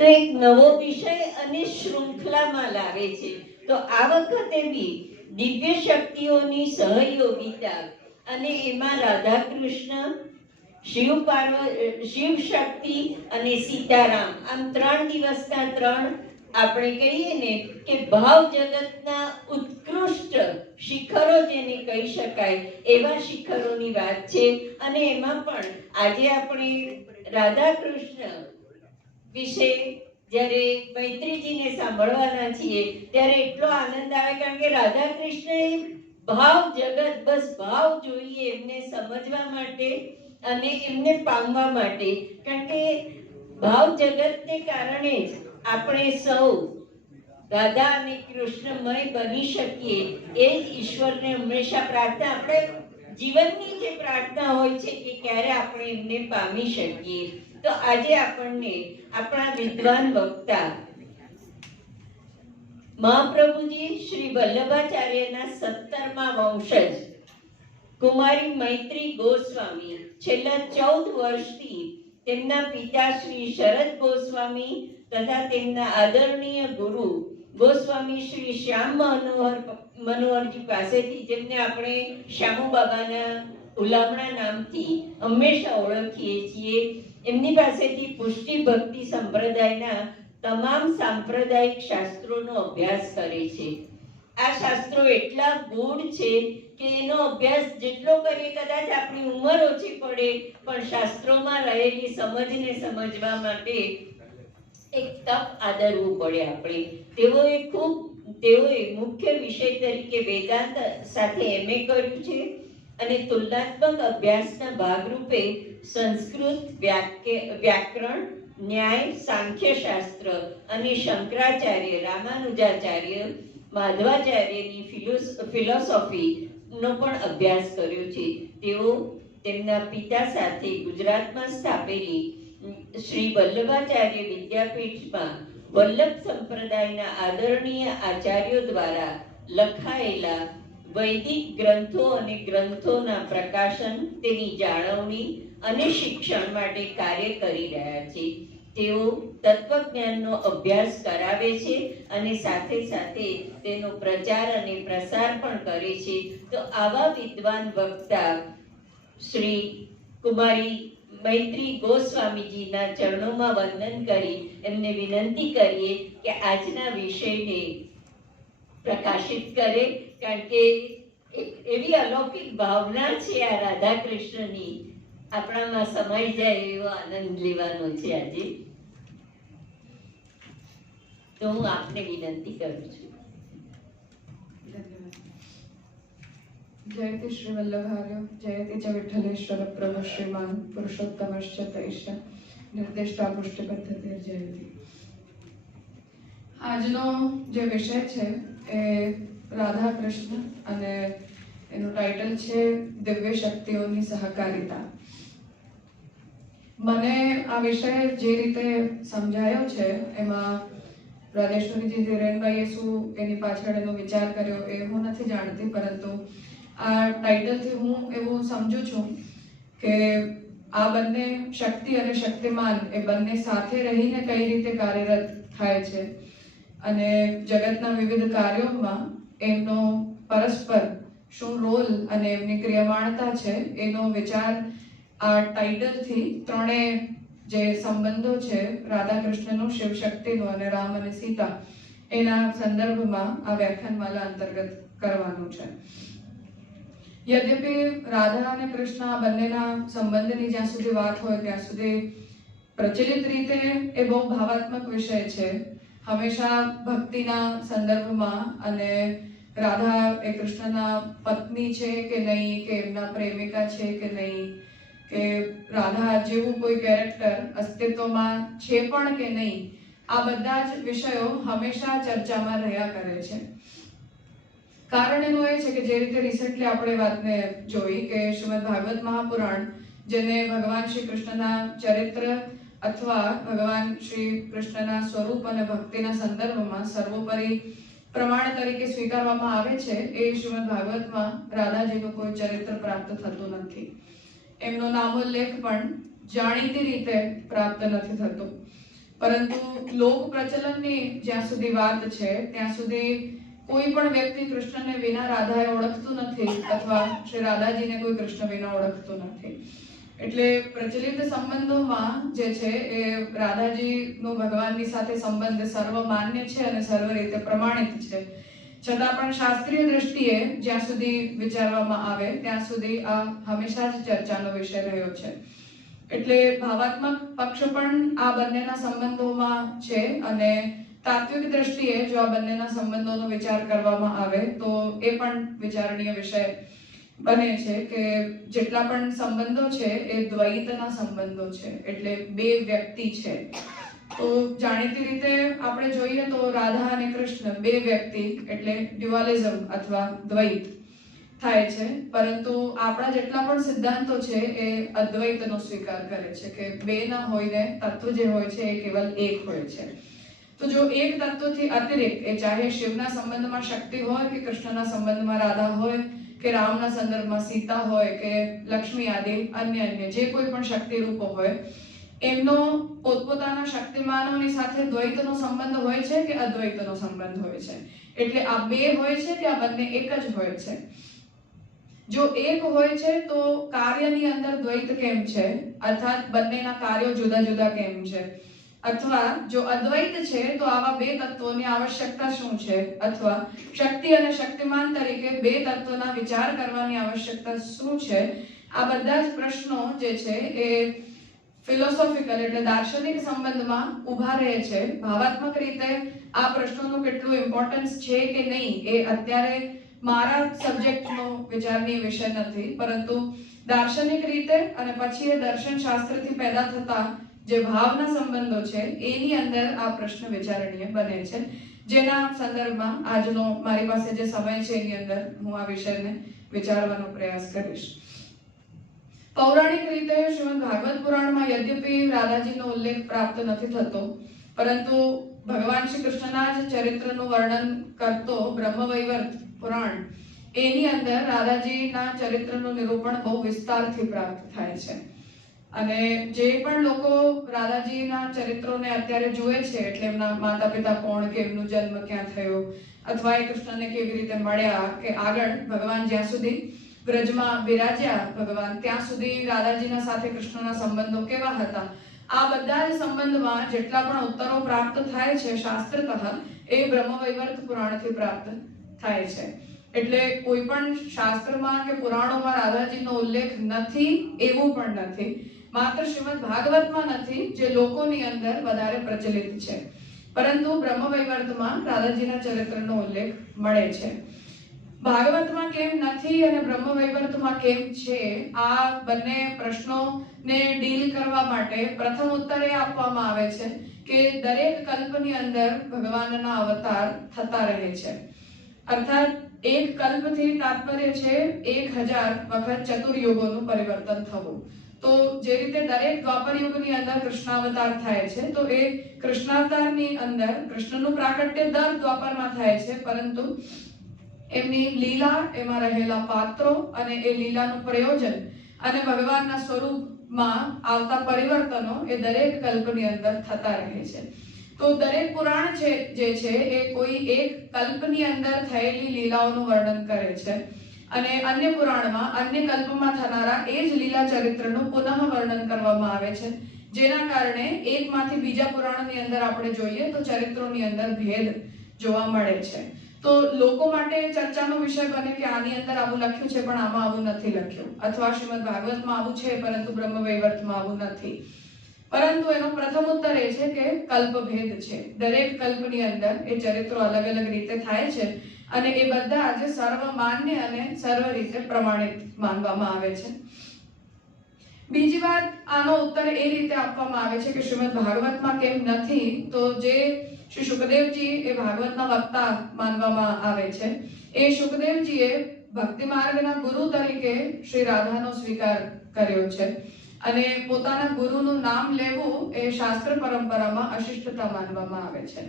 તો એક નવો વિષય અને શૃંખલામાં લાવે છે. તો આ વખતે બી દિવ્ય શક્તિઓની સહયોગિતા અને એમાં રાધા કૃષ્ણ, શિવ શક્તિ અને સીતારામ, આમ 3 દિવસના 3 આપણે કહીએ ને કે ભાવ જગતના ઉત્કૃષ્ટ શિખરો જેને કહી શકાય એવા શિખરોની વાત છે. અને એમાં પણ આજે આપણે રાધા કૃષ્ણ વિશે જ્યારે મૈત્રીજીને સાંભળવાના છીએ ત્યારે એટલો આનંદ આવે, કારણ કે રાધા કૃષ્ણ ભાવ જગત, બસ ભાવ જોઈએ એમને સમજવા માટે અને એમને પામવા માટે. કારણ કે ભાવ જગતને કારણે જ આપણે સૌ રાધા અને કૃષ્ણમય બની શકીએ. એ જ ઈશ્વરને હંમેશા પ્રાર્થના, આપણે જીવનની જે પ્રાર્થના હોય છે કે ક્યારે આપણે એમને પામી શકીએ. તો આજે આપણને આપણા વિદ્વાન વક્તા મહાપ્રભુજી શ્રી વલ્લભાચાર્યના 17મા વંશજ કુમારી મૈત્રી ગોસ્વામી છેલ્લા 14 વર્ષથી તેમના પિતા શ્રી શરદ ગોસ્વામી તથા તેમના આદરણીય ગુરુ ગોસ્વામી શ્રી શ્યામ મનોહરજી પાસેથી, જેમને આપણે શ્યામુ બાબાના ઉલામણા નામથી હંમેશા ઓળખીએ છીએ, એમની પાસેથી પુષ્ટિ ભક્તિ સંપ્રદાયના તમામ સાંપ્રદાયિક શાસ્ત્રોનો અભ્યાસ કરે છે. આ શાસ્ત્રો એટલા ગૂઢ છે કે એનો અભ્યાસ જેટલો કરીએ કદાચ આપણી ઉંમર ઓછી પડે, પણ શાસ્ત્રોમાં રહેલી સમજને સમજવા માટે એક તપ આદરવું પડે આપણે. તેઓએ મુખ્ય વિષય તરીકે વેદાંત સાથે MA કર્યું છે અને તુલનાત્મક અભ્યાસના ભાગરૂપે સંસ્કૃત, વ્યાકરણ, ન્યાય, સાંખ્ય શાસ્ત્ર અને શંકરાચાર્ય, રામાનુજાચાર્ય, માધવાચાર્યની ફિલોસોફીનો પણ અભ્યાસ કર્યો છે. તેઓ તેમના પિતા સાથે ગુજરાતમાં સ્થાપેલી શ્રી વલ્લભાચાર્ય વિદ્યાપીઠમાં વલ્લભ સંપ્રદાયના આદરણીય આચાર્યો દ્વારા લખાયેલા વૈદિક ગ્રંથો અને ગ્રંથોના પ્રકાશન, તેની જાળવણી અને શિક્ષણ માટે કાર્ય કરી રહ્યા છે. તેઓ તત્વજ્ઞાનનો અભ્યાસ કરાવે છે અને સાથે સાથે તેનો પ્રચાર અને પ્રસાર પણ કરે છે. તો આવા વિદ્વાન વક્તા શ્રી કુમારી મૈત્રી ગોસ્વામીજીના ચરણોમાં વંદન કરી એમને વિનંતી કરીએ કે આજના વિષયને પ્રકાશિત કરે, કારણ કે એવી અલૌકિક ભાવના છે આ રાધા કૃષ્ણની, આપણામાં સમાઈ જાય એવો આનંદ લેવાનો છે આજે. તો હું આપને વિનંતી કરું છું. જયતિ શ્રી વલ્લભાર્ય, જયતિ ચ વિઠ્ઠલેશ્વર પ્રભુ શ્રીમાન પુરુષોત્તમશ્ચ તૈશ્ચ નિર્દિષ્ટા પુષ્ટિ પદ્ધતિ જયતિ. આજનો જે વિષય છે એ રાધા કૃષ્ણ અને એનું ટાઇટલ છે દિવ્ય શક્તિઓની સહકારિતા. મને આ વિષય જે રીતે સમજાયો છે એમાં રાજેશ્વરીજી ધીરેનભાઈએ શું એની પાછળ એનો વિચાર કર્યો એ હું નથી જાણતી, પરંતુ આ ટાઇટલથી હું એવું સમજુ છું કે આ બંને શક્તિ અને શક્તિમાન એ બંને સાથે રહીને કઈ રીતે કાર્યરત થાય છે અને જગતના વિવિધ કાર્યોમાં એમનો પરસ્પર શું રોલ અને એમની ક્રિયામાણતા છે એનો વિચાર આ ટાઇટલથી ત્રણેય જે સંબંધો છે રાધા કૃષ્ણનો, શિવ શક્તિનો અને રામ અને સીતા એના સંદર્ભમાં આ વ્યાખ્યાનમાલા અંતર્ગત કરવાનું છે. યદ્યપિ રાધા અને કૃષ્ણ આ બંનેના સંબંધની જ્યાં સુધી વાત હોય ત્યાં સુધી પ્રચલિત રીતે એ બહુ ભાવાત્મક વિષય છે. હંમેશા ભક્તિના સંદર્ભમાં અને રાધા એ કૃષ્ણના પત્ની છે કે નહીં, કે એમના પ્રેમિકા છે કે નહીં, કે રાધા જેવું કોઈ કેરેક્ટર અસ્તિત્વમાં છે પણ કે નહીં, આ બધા જ વિષયો હંમેશા ચર્ચામાં રહ્યા કરે છે. કારણ એનું એ છે કે જે રીતે રિસેન્ટલી આપણે વાતને જોઈ કે શ્રીમદ ભાગવત મહાપુરાણ, જેને ભગવાન શ્રી કૃષ્ણના ચરિત્ર અથવા ભગવાન શ્રી કૃષ્ણના સ્વરૂપ અને ભક્તિના સંદર્ભમાં સર્વોપરી પ્રમાણ તરીકે સ્વીકારવામાં આવે છે, એ શ્રીમદ ભાગવતમાં રાધાજીનું કોઈ ચરિત્ર પ્રાપ્ત થતું નથી. એમનો નામોલ્લેખ પણ જાણીતી રીતે પ્રાપ્ત નથી થતો. પરંતુ લોક પ્રચલનની જ્યાં સુધી વાત છે ત્યાં સુધી કોઈ પણ વ્યક્તિ કૃષ્ણને વિના રાધાએ ઓળખતું નથી અથવા શ્રી રાધાજીને કોઈ કૃષ્ણ વિના ઓળખતું નથી. એટલે પ્રચલિત સંબંધોમાં જે છે એ રાધાજીનો ભગવાનની સાથે સંબંધ સર્વમાન્ય છે અને સર્વ રીતે પ્રમાણિત છે. છતાં પણ શાસ્ત્રીય દ્રષ્ટિએ જ્યાં સુધી વિચારવામાં આવે ત્યાં સુધી આ હંમેશા જ ચર્ચાનો વિષય રહ્યો છે. એટલે ભાવાત્મક પક્ષ પણ આ બંનેના સંબંધોમાં છે અને તાત્વિક દ્રષ્ટિએ જો આ બંનેના સંબંધોનો વિચાર કરવામાં આવે તો એ પણ વિચારણીય વિષય બને છે કે જેટલા પણ સંબંધો છે એ દ્વૈતના સંબંધો છે, એટલે બે વ્યક્તિ છે. તો જાણીતી રીતે આપણે જોઈએ તો રાધા અને કૃષ્ણ બે વ્યક્તિ એટલે ડ્યુઆલિઝમ અથવા દ્વૈત થાય છે, પરંતુ આપણા જેટલા પણ સિદ્ધાંતો છે એ અદ્વૈતનો સ્વીકાર કરે છે કે બે ના હોઈને તત્વ જે હોય છે એ કેવલ એક હોય છે. તો જો એક તત્વથી અતિરિક્ત એ ચાહે શિવના સંબંધમાં શક્તિ હોય કે કૃષ્ણના સંબંધમાં રાધા હોય કે રામના સંદર્ભમાં સીતા હોય કે લક્ષ્મી આદિ અન્ય જે કોઈ પણ શક્તિ રૂપો હોય, એમનો પોતપોતાના શક્તિમાનોની સાથે દ્વૈતનો સંબંધ હોય છે કે અદ્વૈતનો સંબંધ હોય છે. એટલે આ બે હોય છે કે આ બંને એક જ હોય છે. જો એક હોય છે તો કાર્યની અંદર દ્વૈત કેમ છે, અર્થાત બંનેના કાર્યો જુદા જુદા કેમ છે, અથવા જો અદ્વૈત છે તો આવા બે તત્વોની આવશ્યકતા શું છે, અથવા શક્તિ અને શક્તિમાન તરીકે બે તત્વોના વિચાર કરવાની આવશ્યકતા શું છે. આ બધા જ પ્રશ્નો જે છે એ ફિલોસોફિકલ એટલે દાર્શનિક સંબંધમાં ઊભા રહે છે. ભાવાત્મક રીતે આ પ્રશ્નોનું કેટલું ઇમ્પોર્ટન્સ છે કે નહીં એ અત્યારે મારા સબ્જેક્ટનો વિચારની વિષય નથી, પરંતુ દાર્શનિક રીતે અને પછી એ દર્શન શાસ્ત્રથી પેદા થતા જે ભાવના સંબંધો છે એની અંદર આ પ્રશ્ન વિચારણીય બને છે, જેના સંદર્ભમાં આજનો મારી પાસે જે સમય છે એની અંદર હું આ વિષયને વિચારવાનો પ્રયાસ કરીશ. પૌરાણિક રીતે શ્રીમદ ભાગવત પુરાણમાં યદ્યપી રાધાજીનો ઉલ્લેખ પ્રાપ્ત નથી થતો, પરંતુ ભગવાન શ્રી કૃષ્ણના જ ચરિત્રનું વર્ણન કરતો બ્રહ્મવૈવર્ત પુરાણ એની અંદર રાધાજીના ચરિત્રનું નિરૂપણ બહુ વિસ્તારથી પ્રાપ્ત થાય છે. અને જે પણ લોકો રાધાજીના ચરિત્રોને અત્યારે જુએ છે એટલે એમના માતા પિતા કોણ કે એમનો જન્મ ક્યાં થયો અથવા એ કૃષ્ણને કેવી રીતે મળ્યા કે આગળ ભગવાન જ્યાં સુધી બ્રજમાં બિરાજ્યા ભગવાન ત્યાં સુધી રાધાજીના સાથે કૃષ્ણના સંબંધો કેવા હતા, આ બધા જ સંબંધમાં જેટલા પણ ઉત્તરો પ્રાપ્ત થાય છે શાસ્ત્રતઃ એ બ્રહ્મવૈવર્ત પુરાણથી પ્રાપ્ત થાય છે. એટલે કોઈ પણ શાસ્ત્રમાં કે પુરાણોમાં રાધાજીનો ઉલ્લેખ નથી એવું પણ નથી, માત્ર શ્રીમદ ભાગવતમાં નથી જે લોકોની અંદર વધારે પ્રચલિત છે, પરંતુ બ્રહ્મવૈવર્તમાં રાધાજીના ચરિત્રનો ઉલ્લેખ મળે છે. ભાગવતમાં કેમ નથી અને બ્રહ્મવૈવર્તમાં કેમ છે, આ બંને પ્રશ્નોને ડીલ કરવા માટે પ્રથમ ઉત્તર એ આપવામાં આવે છે કે દરેક કલ્પની અંદર ભગવાનના અવતાર થતા રહે છે. અર્થાત એક કલ્પથી તાત્પર્ય છે 1000 વખત ચતુર્યુગોનું પરિવર્તન થવું. તો જે રીતે દરેક દ્વાપર યુગની અંદર કૃષ્ણાવતાર થાય છે તો એ કૃષ્ણાવતારની અંદર કૃષ્ણનું પ્રાકટ્ય દર દ્વાપરમાં થાય છે, પરંતુ એમની લીલા, એમાં રહેલા પાત્રો અને એ લીલાનું પ્રયોજન અને ભગવાનના સ્વરૂપમાં આવતા પરિવર્તનો એ દરેક કલ્પની અંદર થતા રહે છે. તો દરેક પુરાણ છે જે છે એ કોઈ એક કલ્પની અંદર થયેલી લીલાઓનું વર્ણન કરે છે અને અન્ય પુરાણમાં અન્ય કલ્પમાં થનારા એ જ લીલા ચરિત્રનું પુનઃ વર્ણન કરવામાં આવે છે, જેના કારણે એકમાંથી બીજા પુરાણની અંદર આપણે જોઈએ તો ચરિત્રોની અંદર ભેદ જોવા મળે છે. તો લોકો માટે ચર્ચાનો વિષય બને કે આની અંદર આવું લખ્યું છે પણ આમાં આવું નથી લખ્યું, અથવા શ્રીમદ ભાગવતમાં આવું છે પરંતુ બ્રહ્મવૈવર્તમાં આવું નથી. પરંતુ એનો પ્રથમ ઉત્તર એ છે કે કલ્પભેદ છે. દરેક કલ્પની અંદર એ ચરિત્રો અલગ અલગ રીતે થાય છે અને એ બધા જ સર્વમાન્ય અને સર્વ રીતે પ્રમાણિત માનવામાં આવે છે. બીજી વાત આનો ઉત્તર એ રીતે આપવામાં આવે છે કે શ્રીમદ ભાગવતમાં કેમ નથી, તો જે શ્રી શુકદેવજી એ ભાગવતના વક્તા માનવામાં આવે છે, એ શુકદેવજીએ ભક્તિ માર્ગના ગુરુ તરીકે શ્રી રાધાનો સ્વીકાર કર્યો છે અને પોતાના ગુરુનું નામ લેવું એ શાસ્ત્ર પરંપરામાં અશિષ્ટતા માનવામાં આવે છે.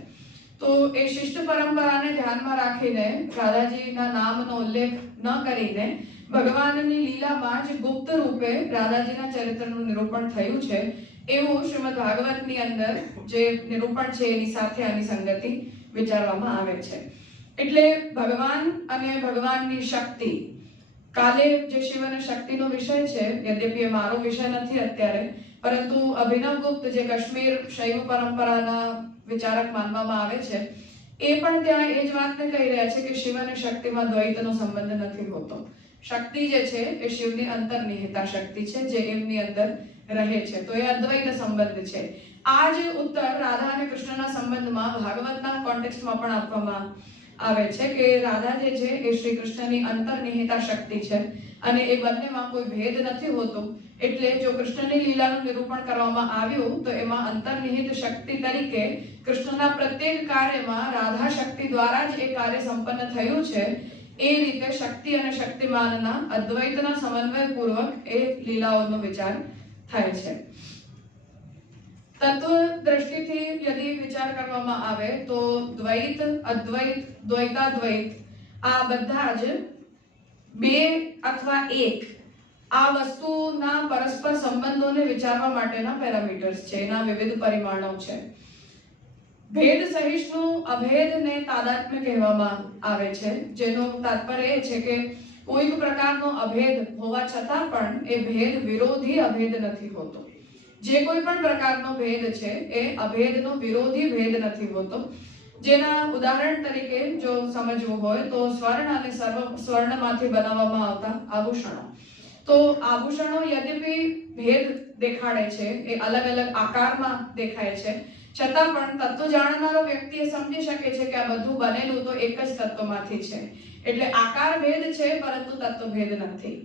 તો એ શિષ્ટ પરંપરાને ધ્યાનમાં રાખીને રાધાજીના નામનો ઉલ્લેખ ન કરીને ભગવાનની લીલામાં જ ગુપ્ત રૂપે રાધાજીના ચરિત્રનું નિરૂપણ થયું છે, એવું શ્રીમદ ભાગવતની અંદર જે નિરૂપણ છે એની સાથે આની સંગતિ વિચારવામાં આવે છે. એટલે ભગવાન અને ભગવાનની શક્તિ, કાલે જે શિવ અને શક્તિનો વિષય છે, યદ્યપિ એ મારો વિષય નથી અત્યારે, પરંતુ અભિનવ ગુપ્ત જે કાશ્મીર શૈવ પરંપરાના વિચારક માનવામાં આવે છે, એ પણ ત્યાં એ જ વાતને કહી રહ્યા છે કે શિવ અને શક્તિમાં દ્વૈતનો સંબંધ નથી હોતો. શક્તિ જે છે એ શિવની અંતર્નિહિતા શક્તિ છે જે એમની અંદર રહે છે, તો એ અદ્વૈત સંબંધ છે. આ જે ઉત્તર રાધા અને કૃષ્ણના સંબંધમાં ભાગવતના કોન્ટેક્સ્ટમાં પણ આપવામાં આવે છે કે રાધા જે છે એ શ્રી કૃષ્ણની અંતર્નિહિતા શક્તિ છે અને એ બંનેમાં કોઈ ભેદ નથી હોતો. એટલે જો કૃષ્ણની લીલાનું નિરૂપણ કરવામાં આવ્યું તો એમાં અંતર્નિહિત શક્તિ તરીકે કૃષ્ણના પ્રત્યેક કાર્યમાં રાધા શક્તિ દ્વારા જ એ કાર્ય સંપન્ન થયું છે. એ રીતે શક્તિ અને શક્તિમાનના અદ્વૈતના સમન્વય પૂર્વક એ લીલાઓનો વિચાર થાય છે. તત્વ દ્રષ્ટિથી યદિ વિચાર કરવામાં આવે તો દ્વૈત, અદ્વૈત, દ્વૈતાદ્વૈત આ બધા જ બે અથવા એક આ વસ્તુના પરસ્પર સંબંધોને વિચારવા માટેના પેરામીટર્સ છે, એના વિવિધ પરિમાણો છે. ભેદ સહિષ્ણુ અભેદને તાદાત્મ્ય કહેવામાં આવે છે, જેનો તાત્પર્ય એ છે કે કોઈક પ્રકારનો અભેદ હોવા છતાં પણ એ ભેદ વિરોધી અભેદ નથી હોતો. જે કોઈ પણ પ્રકારનો ભેદ છે એ અભેદનો વિરોધી ભેદ નથી હોતો. જેના ઉદાહરણ તરીકે જો સમજવું હોય તો સ્વર્ણ અને સ્વર્ણમાંથી બનાવવામાં આવતા આભૂષણો. તો આભૂષણો યદ્યપિ ભેદ દેખાડે છે, એ અલગ અલગ આકારમાં દેખાય છે, છતાં પણ તત્વ જાણનારો વ્યક્તિ એ સમજી શકે છે કે આ બધું બનેલું તો એક જ તત્વમાંથી છે. એટલે આકાર ભેદ છે પરંતુ તત્વ ભેદ નથી,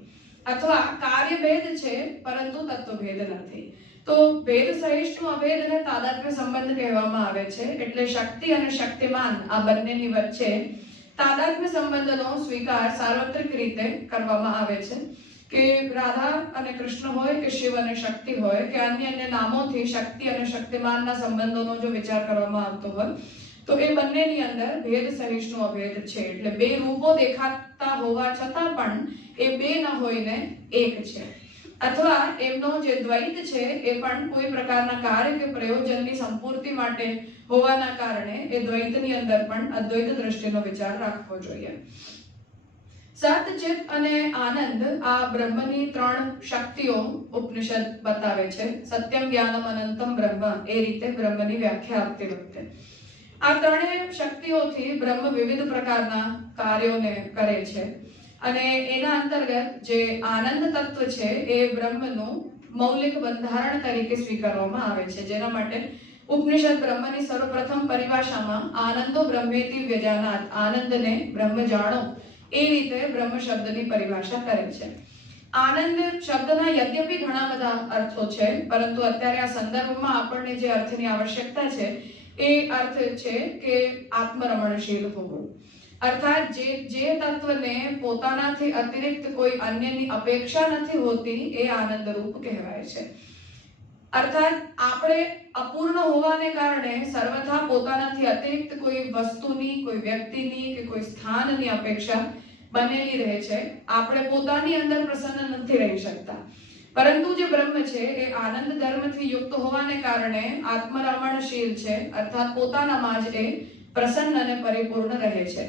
અથવા કાર્ય ભેદ છે પરંતુ તત્વ ભેદ નથી. તો ભેદ સહિષ્ણુ અભેદને તાદાત્મ્ય સંબંધ કહેવામાં આવે છે. એટલે શક્તિ અને શક્તિમાન આ બંનેની વચ્ચે તાદાત્મ્ય સંબંધનો સ્વીકાર સાર્વત્રિક રીતે કરવામાં આવે છે. કે રાધા અને કૃષ્ણ હોય કે શિવ અને શક્તિ હોય કે અન્ય નામોથી શક્તિ અને શક્તિમાનના સંબંધોનો જો વિચાર કરવામાં આવતો હોય તો એ બંનેની અંદર ભેદ સહિષ્ણુ અભેદ છે. એટલે બે રૂપો દેખાતા હોવા છતાં પણ એ બે ન હોઈને એક છે. અથવા એમનો જે દ્વૈત છે એ પણ કોઈ પ્રકારના કાર્ય કે પ્રયોજનની સંપૂર્તિ માટે હોવાના કારણે એ દ્વૈતની અંદર પણ અદ્વૈત દ્રષ્ટિનો વિચાર રાખવો જોઈએ. સત, ચિત અને આનંદ આ બ્રહ્મની ત્રણ શક્તિઓ ઉપનિષદ બતાવે છે. સત્યમ, જ્ઞાનમ, અનંતમ બ્રહ્મ, એ રીતે બ્રહ્મની વ્યાખ્યા આપતી વખતે આ ત્રણેય શક્તિઓથી બ્રહ્મ વિવિધ પ્રકારના કાર્યોને કરે છે. અને એના અંતર્ગત જે આનંદ તત્વ છે એ બ્રહ્મનું મૌલિક બંધારણ તરીકે સ્વીકારવામાં આવે છે. જેના માટે ઉપનિષદ બ્રહ્મની સર્વપ્રથમ પરિભાષામાં આનંદો બ્રહ્મેતિ વ્યજાનાત, આનંદને બ્રહ્મ જાણો, એ રીતે બ્રહ્મ શબ્દની પરિભાષા કરે છે. આનંદ શબ્દના યદ્યપિ ઘણા બધા અર્થો છે, પરંતુ અત્યારે આ સંદર્ભમાં આપણને જે અર્થની આવશ્યકતા છે એ અર્થ છે કે આત્મરમણશીલ હોવું. અર્થાત જે તત્વને પોતાનાથી અતિરિક્ત કોઈ અન્યની અપેક્ષા નથી હોતી એ આનંદરૂપ કહેવાય છે. અર્થાત આપણે અપૂર્ણ હોવાને કારણે સર્વથા પોતાનાથી અતિરિક્ત કોઈ વસ્તુની, કોઈ વ્યક્તિની કે કોઈ સ્થાનની અપેક્ષા બનેલી રહે છે. આપણે પોતાની અંદર પ્રસન્ન નથી રહી શકતા. પરંતુ જે બ્રહ્મ છે એ આનંદ ધર્મથી યુક્ત હોવાને કારણે આત્મરમણશીલ છે, અર્થાત પોતાનામાં જ એ પ્રસન્ન અને પરિપૂર્ણ રહે છે.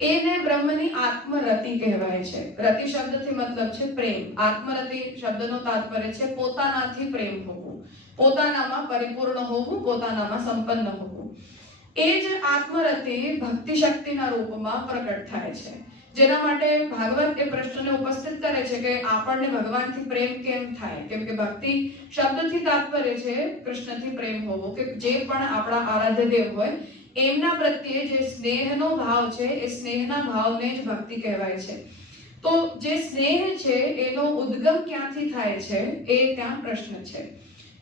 એને બ્રહ્મની આત્મરતિ કહેવાય છે. રતિ શબ્દથી મતલબ છે પ્રેમ. આત્મરતિ શબ્દનો તાત્પર્ય છે પોતાનાથી પ્રેમ હોવું, પોતાનામાં પરિપૂર્ણ હોવું, પોતાનામાં સંપન્ન હોવું. એ જ આત્મરતિ ભક્તિ શક્તિના રૂપમાં પ્રકટ થાય છે. જેના માટે ભાગવત એ પ્રશ્નને ઉપસ્થિત કરે છે કે આપણને ભગવાનથી પ્રેમ કેમ થાય? કેમ કે ભક્તિ શબ્દથી તાત્પર્ય છે કૃષ્ણથી પ્રેમ હોવો, કે જે પણ આપણા આરાધ્ય દેવ હોય એમના પ્રત્યે જે સ્નેહનો ભાવ છે એ સ્નેહના ભાવને જ ભક્તિ કહેવાય છે. તો જે સ્નેહ છે એનો ઉદ્ગમ ક્યાંથી થાય છે એ ત્યાં પ્રશ્ન છે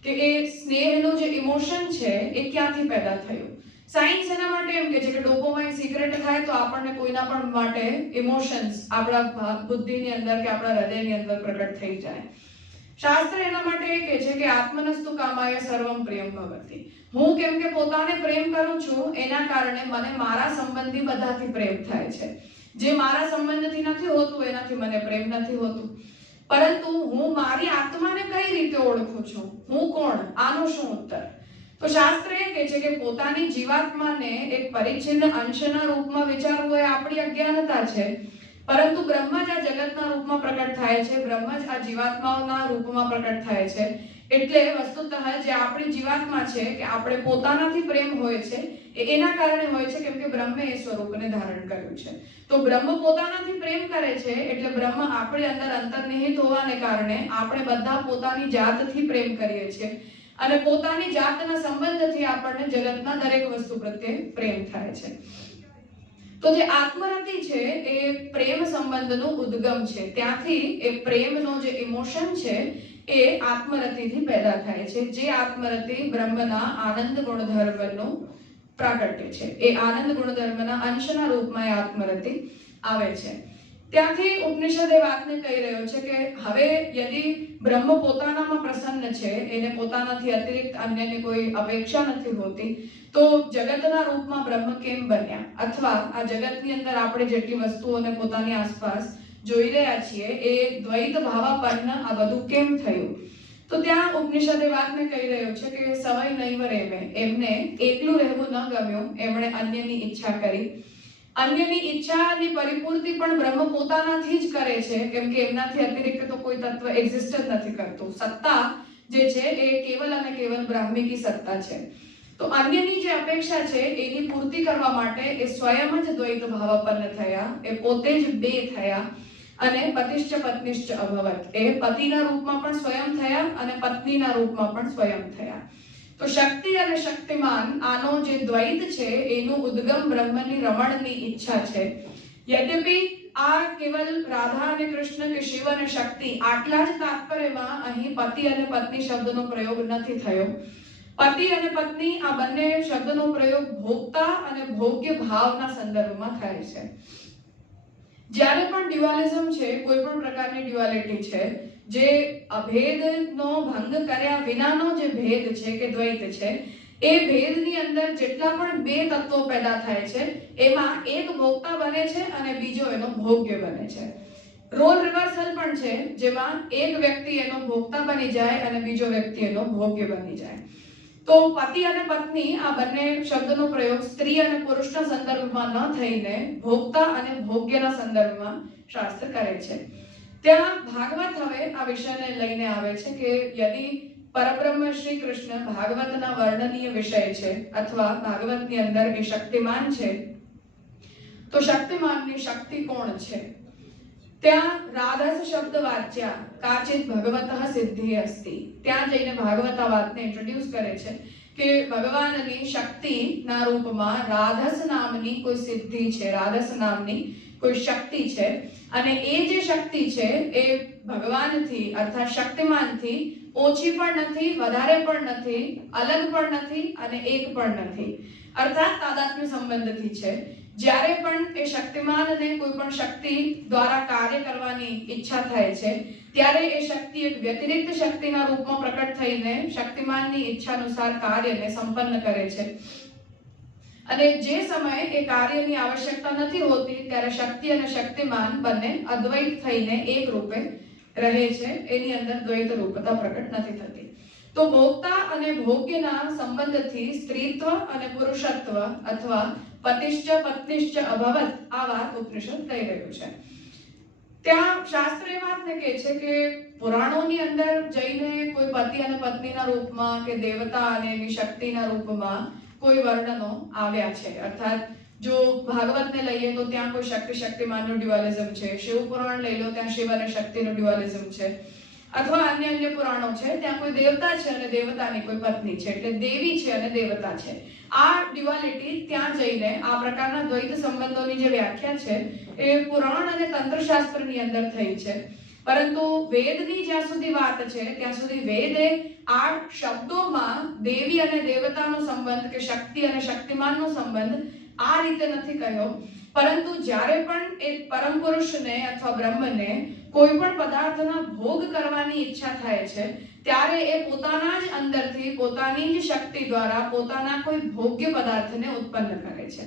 કે એ સ્નેહનું જે ઇમોશન છે એ ક્યાંથી પેદા થયું. સાયન્સ એના માટે એમ કે છે કે ડોપામાઇન સિક્રેટ થાય તો આપણને કોઈના પણ માટે ઇમોશન્સ આપણા બુદ્ધિની અંદર કે આપણા હૃદયની અંદર પ્રકટ થઈ જાય. શાસ્ત્ર એના માટે એ કહે છે કે આત્મનસ્તુ કામાય સર્વમ પ્રિયમ ભવતિ. હું કેમ કે પોતાને પ્રેમ કરું છું એના કારણે મને મારા સંબંધી બધાથી પ્રેમ થાય છે. જે મારા સંબંધથી નથી હોતું એનાથી મને પ્રેમ નથી હોતું. પરંતુ હું મારી આત્માને કઈ રીતે ઓળખું છું, હું કોણ, આનો શું ઉત્તર? તો શાસ્ત્ર એ કહે છે કે પોતાની જીવાત્માને એક પરિચ્છિન્ન અંશના રૂપમાં વિચારવું એ આપણી અજ્ઞાનતા છે, પરંતુ બ્રહ્મ જ આ જગતના રૂપમાં પ્રકટ થાય છે, બ્રહ્મ જ આ જીવાત્માઓના રૂપમાં પ્રકટ થાય છે. એટલે વસ્તુતઃ જે આપણી જીવાત્મા છે કે આપણે પોતાનાથી પ્રેમ હોય છે એ એના કારણે હોય છે કેમ કે બ્રહ્મે એ સ્વરૂપને ધારણ કર્યું છે. તો બ્રહ્મ પોતાનાથી પ્રેમ કરે છે એટલે બ્રહ્મ આપણી અંદર અંતર્નિહિત હોવાને કારણે આપણે બધા પોતાની જાતથી પ્રેમ કરીએ છીએ અને પોતાની જાતના સંબંધથી આપણને જગતના દરેક વસ્તુ પ્રત્યે પ્રેમ થાય છે. તો જે આત્મરતિ છે એ પ્રેમ સંબંધનો ઉદ્ગમ છે. ત્યાંથી એ પ્રેમનો જે ઇમોશન છે એ આત્મરતિથી પેદા થાય છે. જે આત્મરતિ બ્રહ્મના આનંદ ગુણધર્મનું પ્રાગટ્ય છે. એ આનંદ ગુણધર્મના અંશના રૂપમાં એ આત્મરતિ આવે છે. ત્યાંથી ઉપનિષદ એ વાતને કહી રહ્યો છે કે હવે યદિ બ્રહ્મ પોતાનામાં પ્રસન્ન છે, એને પોતાનાથી અતિરિક્ત અન્યની કોઈ અપેક્ષા નથી હોતી, તો જગતના રૂપમાં બ્રહ્મ કેમ બન્યા? અથવા આ જગતની અંદર આપણે જેટલી વસ્તુઓને પોતાની આસપાસ જોઈ રહ્યા છીએ એ દ્વૈત ભાવાપન્ન આ બધું કેમ થયું? તો ત્યાં ઉપનિષદ એ વાતને કહી રહ્યો છે કે સવય નૈવ રેમે, એમને એકલું રહેવું ન ગમ્યું, એમણે અન્યની ઈચ્છા કરી. અન્યની ઈચ્છાની પરિપૂર્તિ પણ બ્રહ્મ પોતાનાથી જ કરે છે કેમ કે એમનાથી અતિરિક્ત તો કોઈ તત્વ એક્ઝિસ્ટ જ નથી કરતું. સત્તા જે છે એ કેવલ અને કેવલ બ્રાહ્મિકી સત્તા છે. તો અન્યની જે અપેક્ષા છે એની પૂર્તિ કરવા માટે એ સ્વયં જ દ્વૈત ભાવાપન્ન થયા, એ પોતે જ બે થયા અને પતિશ્ચ પત્નિશ્ચ અભવત, એ પતિના રૂપમાં પણ સ્વયં થયા અને પત્નીના રૂપમાં પણ સ્વયં થયા. તો શક્તિ અને શક્તિમાન આનો જે દ્વૈત છે એનું ઉદ્ગમ બ્રહ્મની રમણની ઈચ્છા છે. યદ્યપિ આ કેવલ રાધા અને કૃષ્ણ કે શિવ અને શક્તિ આટલા જ તાત્પર્યમાં અહીં પતિ અને પત્ની શબ્દનો પ્રયોગ નથી થયો. પતિ અને પત્ની આ બંને શબ્દનો પ્રયોગ ભોગતા અને ભોગ્ય ભાવના સંદર્ભમાં થાય છે. જ્યારે પણ ડ્યુઆલિઝમ છે, કોઈ પણ પ્રકારની ડ્યુઆલિટી છે, જે અભેદનો ભંગ કર્યા વિનાનો જે ભેદ છે કે દ્વૈત છે, એ ભેદની અંદર જેટલા પણ બે તત્વો પેદા થાય છે એમાં એક ભોગતા બને છે અને બીજો એનો ભોગ્ય બને છે. રોલ રિવર્સલ પણ છે જેમાં એક વ્યક્તિ એનો ભોગતા બની જાય અને બીજો વ્યક્તિ એનો ભોગ્ય બની જાય. તો પતિ અને પત્ની આ બંને શબ્દનો પ્રયોગ સ્ત્રી અને પુરુષના સંદર્ભમાં ન થઈને ભોગતા અને ભોગ્યના સંદર્ભમાં શાસ્ત્ર કરે છે. ત્યાં ભાગવત હવે આ વિષયને લઈને આવે છે કે યદિ પરબ્રહ્મ શ્રી કૃષ્ણ ભાગવતના વર્ણનીય વિષય છે અથવા ભાગવતની અંદર એ શક્તિમાન છે, તો શક્તિમાનની શક્તિ કોણ છે? ત્યાં રાધસ શબ્દ વાચ્યા કાચિત ભગવતઃ સિદ્ધિ અસ્તિ. ત્યાં જઈને ભાગવત આ વાતને ઇન્ટ્રોડ્યુસ કરે છે કે ભગવાનની શક્તિના રૂપમાં રાધસ નામની કોઈ સિદ્ધિ છે, રાધસ નામની કોઈ શક્તિ છે અને એ જે શક્તિ છે એ ભગવાનથી અર્થાત શક્તિમાનથી ઓછી પણ નથી, વધારે પણ નથી, અલગ પણ નથી અને એક પણ નથી, અર્થાત તાદાત્મ્ય સંબંધથી છે. જ્યારે પણ એ શક્તિમાનને કોઈ પણ શક્તિ દ્વારા કાર્ય કરવાની ઈચ્છા થાય છે ત્યારે એ શક્તિ એક વ્યતિરિક્ત શક્તિના રૂપમાં પ્રકટ થઈને શક્તિમાનની ઈચ્છા અનુસાર કાર્યને સંપન્ન કરે છે. અને જે સમયે એ કાર્યની આવશ્યકતા નથી હોતી ત્યારે શક્તિ અને શક્તિમાન બંને અદ્વૈત થઈને એક રૂપે રહે છે, એની અંદર દ્વૈત રૂપતા પ્રકટ નથી થતી. તો ભોક્તા અને ભોગ્યના સંબંધથી સ્ત્રીત્વ અને પુરુષત્વ અથવા પતિશ્ચ પત્નિશ્ચ અભવત આ વાત ઉપનિષદ કહી રહ્યું છે. ત્યાં શાસ્ત્ર એ વાતને કહે છે કે પુરાણોની અંદર જઈને કોઈ પતિ અને પત્નીના રૂપમાં કે દેવતા અને એની શક્તિના રૂપમાં કોઈ વર્ણનો આવ્યા છે. અર્થાત જો ભાગવતને લઈએ તો ત્યાં કોઈ શક્તિ શક્તિમાનનું ડ્યુઆલિઝમ છે, શિવ પુરાણ લઈ લો ત્યાં શિવ અને શક્તિનું ડ્યુઆલિઝમ છે, અથવા અન્ય પુરાણો છે ત્યાં કોઈ દેવતા છે અને દેવતાની કોઈ પત્ની છે, એટલે દેવી છે અને દેવતા છે. આ ડ્યુઆલિટી ત્યાં જઈને આ પ્રકારના દ્વૈત સંબંધોની જે વ્યાખ્યા છે એ પુરાણ અને તંત્રશાસ્ત્રની અંદર થઈ છે. પરંતુ વેદની જ્યાં સુધી વાત છે ત્યાં સુધી વેદે આ શબ્દોમાં દેવી અને દેવતાનો સંબંધ કે શક્તિ અને શક્તિમાનનો સંબંધ આ રીતે નથી કહ્યો, પરંતુ જ્યારે પણ એ પરમ પુરુષને અથવા બ્રહ્મને કોઈ પણ પદાર્થના ભોગ કરવાની ઈચ્છા થાય છે ત્યારે એ પોતાના જ અંદરથી પોતાની જ શક્તિ દ્વારા પોતાના કોઈ ભોગ્ય પદાર્થને ઉત્પન્ન કરે છે.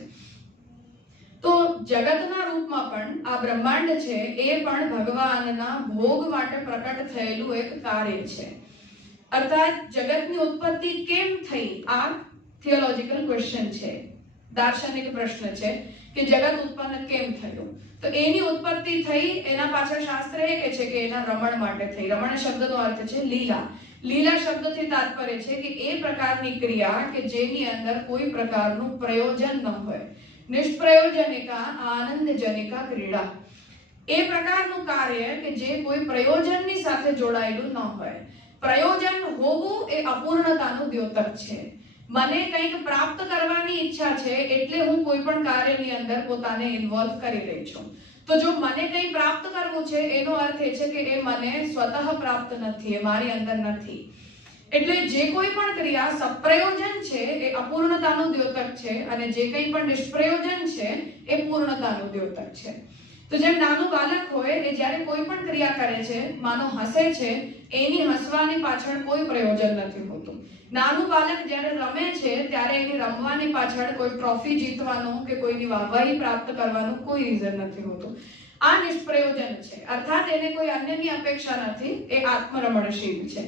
તો જગતના રૂપમાં પણ આ બ્રહ્માંડ છે એ પણ ભગવાનના ભોગ માટે પ્રકટ થયેલું એક કાર્ય છે. અર્થાત જગતની ઉત્પત્તિ કેમ થઈ, આ થિયોલોજીકલ ક્વેશ્ચન છે, દાર્શનિક પ્રશ્ન છે કે જગત ઉત્પન્ન કેમ થયું. તો એની ઉત્પત્તિ થઈ એના પાછળ શાસ્ત્ર એ કહે છે કે એના રમણ માટે થઈ. રમણ શબ્દનો અર્થ છે લીલા. લીલા શબ્દથી તાત્પર્ય છે કે એ પ્રકારની ક્રિયા કે જેની અંદર કોઈ પ્રકારનું પ્રયોજન ન હોય. નિષ્પ્રયોજનિકા આનંદજનિકા ક્રીડા. એ પ્રકારનું કાર્ય કે જે કોઈ પ્રયોજનની સાથે જોડાયેલું ન હોય. પ્રયોજન હોવું એ અપૂર્ણતાનું દ્યોતક છે. મને કંઈક પ્રાપ્ત કરવાની ઈચ્છા છે એટલે હું કોઈ પણ કાર્યની અંદર પોતાને ઇન્વોલ્વ કરી રહી છું. તો જો મને કંઈ પ્રાપ્ત કરવું છે એનો અર્થ એ છે કે એ મને સ્વતઃ પ્રાપ્ત નથી, એ મારી અંદર નથી. એટલે જે કોઈ પણ ક્રિયા સપ્રયોજન છે એ અપૂર્ણતાનું દ્યોતક છે અને જે કંઈ પણ નિષ્પ્રયોજન છે એ પૂર્ણતાનું દ્યોતક છે. તો જેમ નાનું બાળક હોય એ જ્યારે કોઈ પણ ક્રિયા કરે છે, માનો હસે છે, એની હસવાની પાછળ કોઈ પ્રયોજન નથી હોતું. નાનું બાળક જ્યારે રમે છે ત્યારે એની રમવાની પાછળ કોઈ ટ્રોફી જીતવાનું કે કોઈની વાહવાહી પ્રાપ્ત કરવાનું કોઈ રીઝન નથી હોતું. આ નિષ્પ્રયોજન છે, અર્થાત એને કોઈ અન્યની અપેક્ષા નથી, એ આત્મરમણશીલ છે.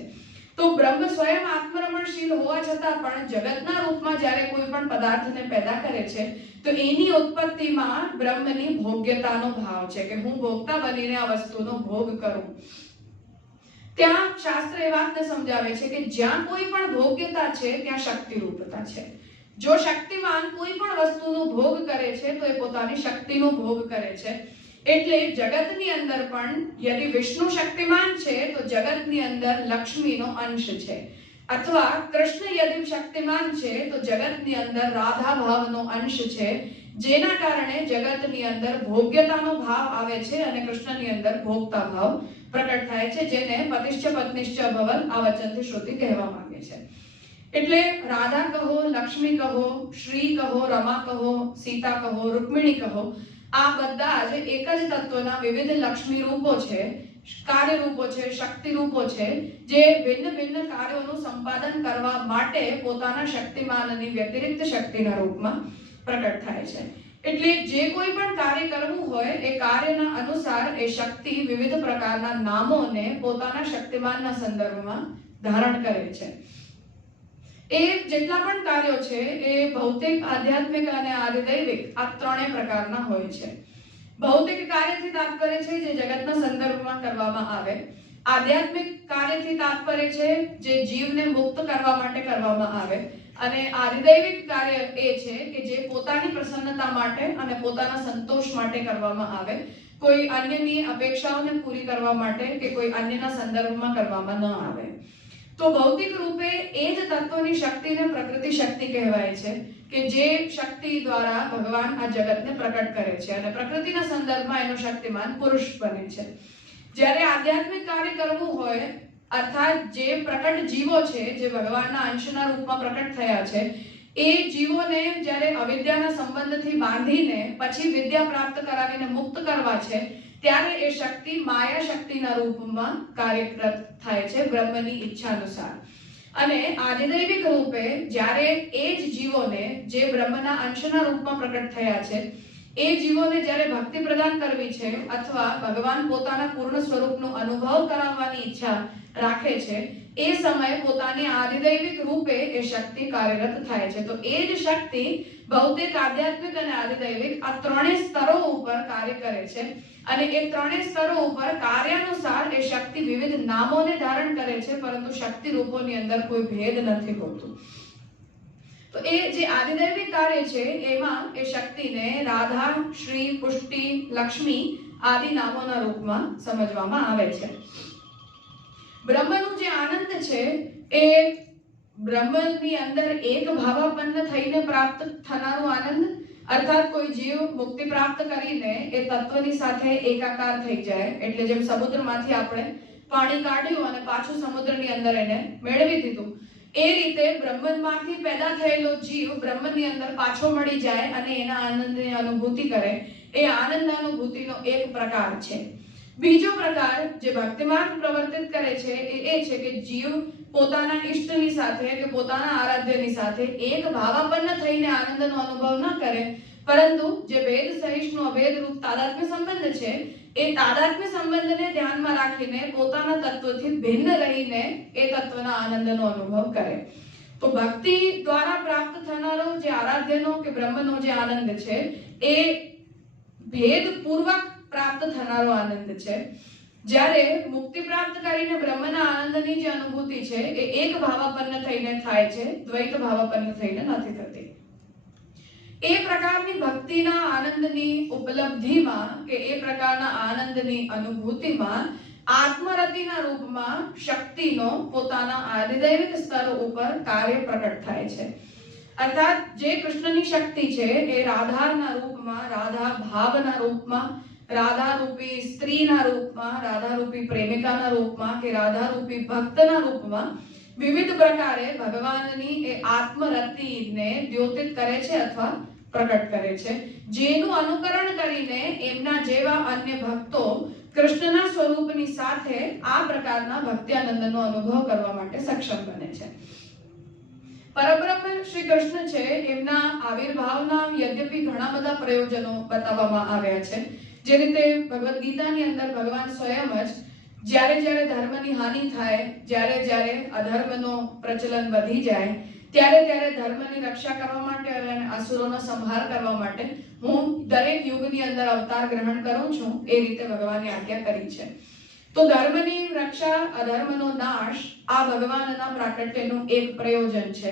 તો બ્રહ્મ સ્વયં આત્મરમણશીલ હોવા છતાં પણ જગતના રૂપમાં જ્યારે કોઈ પણ પદાર્થને પેદા કરે છે તો એની ઉત્પત્તિમાં બ્રહ્મની ભોગ્યતાનો ભાવ છે કે હું ભોગતા બનીને આ વસ્તુનો ભોગ કરું. ત્યાં શાસ્ત્ર એ વાતને સમજાવે છે કે જ્યાં કોઈ પણ ભોગ્યતા છે ત્યાં શક્તિ રૂપતા છે. જો શક્તિમાન કોઈ પણ વસ્તુનો ભોગ કરે છે તો એ પોતાની શક્તિનો ભોગ કરે છે. એટલે જગતની અંદર પણ યદિ વિષ્ણુ શક્તિમાન છે તો જગતની અંદર લક્ષ્મીનો અંશ છે, અથવા કૃષ્ણ યદિ શક્તિમાન છે તો જગતની અંદર રાધા ભાવનો અંશ છે, જેના કારણે જગતની અંદર ભોગ્યતાનો ભાવ આવે છે અને કૃષ્ણની અંદર ભોગતા ભાવ પ્રકટ થાય છે, જેને પતિશ્ચ પત્નિશ્ચ ભવન આ વચનથી શ્રુતિ કહેવા માંગે છે. એટલે રાધા કહો, લક્ષ્મી કહો, શ્રી કહો, રમા કહો, સીતા કહો, રૂકમિણી કહો, આ બધા જ એક જ તત્વના વિવિધ લક્ષ્મી રૂપો છે, કાર્ય રૂપો છે, શક્તિ રૂપો છે, જે ભિન્ન ભિન્ન કાર્યોનું સંપાદન કરવા માટે પોતાના શક્તિમાનની વ્યતિરિક્ત શક્તિના રૂપમાં પ્રકટ થાય છે. એટલે જે કોઈ પણ કાર્ય કરવું હોય એ કાર્યના અનુસાર એ શક્તિ વિવિધ પ્રકારના નામોને પોતાના શક્તિમાનના સંદર્ભમાં ધારણ કરે છે. એ જેટલા પણ કાર્યો છે એ ભૌતિક, આધ્યાત્મિક અને આધિદૈવિક આ ત્રણેય પ્રકારના હોય છે. ભૌતિક કાર્યથી તાત્પર્ય છે જે જગતના સંદર્ભમાં કરવામાં આવે. આધ્યાત્મિક કાર્યથી તાત્પર્ય છે જે જીવને મુક્ત કરવા માટે કરવામાં આવે. અને આધિદૈવિક કાર્ય એ છે કે જે પોતાની પ્રસન્નતા માટે અને પોતાના સંતોષ માટે કરવામાં આવે, કોઈ અન્યની અપેક્ષાઓને પૂરી કરવા માટે કે કોઈ અન્યના સંદર્ભમાં કરવામાં ન આવે. તો ભૌતિક રૂપે એ જ તત્વની શક્તિને પ્રકૃતિ શક્તિ કહેવાય છે કે જે શક્તિ દ્વારા ભગવાન આ જગતને પ્રકટ કરે છે અને પ્રકૃતિના સંદર્ભમાં એનો શક્તિમાન પુરુષ બને છે. જ્યારે આધ્યાત્મિક કાર્ય કરવું હોય, અર્થાત જે પ્રકટ જીવો છે જે ભગવાનના અંશના રૂપમાં પ્રકટ થયા છે, એ જીવોને જ્યારે અવિદ્યાના સંબંધથી બાંધીને પછી વિદ્યા પ્રાપ્ત કરાવીને મુક્ત કરવા છે, ત્યારે એ શક્તિ માયા શક્તિના રૂપમાં કાર્યરત થાય છે બ્રહ્મની ઈચ્છા અનુસાર. અને આધિદૈવિક રૂપે જ્યારે એ જ જીવોને જે બ્રહ્મના અંશના રૂપમાં પ્રકટ થયા છે એ જીવોને જ્યારે ભક્તિ પ્રદાન કરવી છે અથવા ભગવાન પોતાના પૂર્ણ સ્વરૂપનો અનુભવ કરાવવાની ઈચ્છા રાખે છે, એ સમયે પોતાની આધિદૈવિક રૂપે એ શક્તિ કાર્યરત થાય છે. તો એ જ શક્તિ ભૌતિક, આધ્યાત્મિક અને આધિદૈવિક આ ત્રણેય સ્તરો ઉપર કાર્ય કરે છે અને એ ત્રણેય સ્તરો ઉપર કાર્યાનુસાર એ શક્તિ વિવિધ નામોને ધારણ કરે છે, પરંતુ શક્તિ રૂપોની અંદર કોઈ ભેદ નથી હોતું. તો એ જે આધિદૈવિક કાર્ય છે એમાં એ શક્તિને રાધા, શ્રી, પુષ્ટિ, લક્ષ્મી આદિ નામોના રૂપમાં સમજવામાં આવે છે. બ્રહ્મનું જે આનંદ છે એ બ્રહ્મની અંદર એક ભાવાપન્ન થઈને પ્રાપ્ત થનારો આનંદ, અર્થાત કોઈ જીવ મુક્તિ પ્રાપ્ત કરીને એ તત્વની સાથે એકાકાર થઈ જાય, એટલે જેમ સમુદ્રમાંથી આપણે પાણી કાઢ્યું અને પાછું સમુદ્રની અંદર એને મેળવી દીધું, એ રીતે બ્રહ્મમાંથી પેદા થયેલો જીવ બ્રહ્મની અંદર પાછો મળી જાય અને એના આનંદની અનુભૂતિ કરે, એ આનંદ અનુભૂતિનો એક પ્રકાર છે. બીજો પ્રકાર જે ભક્તિમાર્ગ પ્રવર્તિત કરે છે એ છે કે જીવ પોતાના ઈષ્ટની સાથે કે પોતાના આરાધ્યની સાથે એક ભાવાપન્ન થઈને આનંદનો અનુભવ ન કરે, પરંતુ જે ભેદ સહિષ્ણુ અભેદ રૂપ તાદાત્મ્ય સંબંધ છે એ તાદાત્મ્ય સંબંધને ધ્યાનમાં રાખીને પોતાના તત્વથી ભિન્ન રહીને એ તત્વના આનંદનો અનુભવ કરે. તો ભક્તિ દ્વારા પ્રાપ્ત થનારો જે આરાધ્યનો કે બ્રહ્મનો જે આનંદ છે એ ભેદ પૂર્વક પ્રાપ્ત થનારો આનંદ છે. જ્યારે મુક્તિ પ્રાપ્ત કરીને બ્રહ્મના આનંદની જે અનુભૂતિ છે એ એક ભાવાપન્ન થઈને થાય છે, દ્વૈત ભાવાપન્ન થઈને નથી થતી. એ પ્રકારની ભક્તિના આનંદની ઉપલબ્ધિમાં કે એ પ્રકારના આનંદની અનુભૂતિમાં આત્મરતિના રૂપમાં શક્તિનો પોતાના આધિદૈવિક સ્તર ઉપર કાર્ય પ્રકટ થાય છે. અર્થાત જે કૃષ્ણની શક્તિ છે એ રાધાના રૂપમાં, રાધા ભાવના રૂપમાં, રાધા રૂપી સ્ત્રીના રૂપમાં, રાધા રૂપી પ્રેમિકાના રૂપમાં કે રાધા રૂપી ભક્તના રૂપમાં વિવિધ પ્રકારે ભગવાનની એ આત્મરતિને દ્યોતિત કરે છે અથવા પ્રકટ કરે છે, જેનું અનુકરણ કરીને એમના જેવા અન્ય ભક્તો કૃષ્ણના સ્વરૂપની સાથે આ પ્રકારના ભક્તિ આનંદનો અનુભવ કરવા માટે સક્ષમ બને છે. પરબ્રહ્મ શ્રી કૃષ્ણ છે એમના આવિર્ભાવના યદ્યપી ઘણા બધા પ્રયોજનો બતાવવામાં આવ્યા છે. જે રીતે ભગવદ ગીતાની અંદર ભગવાન સ્વયં જ જ્યારે જ્યારે ધર્મની હાનિ થાય, જ્યારે અધર્મનો પ્રચલન વધી જાય, ત્યારે ધર્મની રક્ષા કરવા માટે અને અસુરોનો સંહાર કરવા માટે હું દરેક યુગની અંદર અવતાર ગ્રહણ કરું છું, એ રીતે ભગવાને આજ્ઞા કરી છે. તો ધર્મની રક્ષા, અધર્મનો નાશ આ ભગવાનના પ્રાકટ્યનું એક પ્રયોજન છે.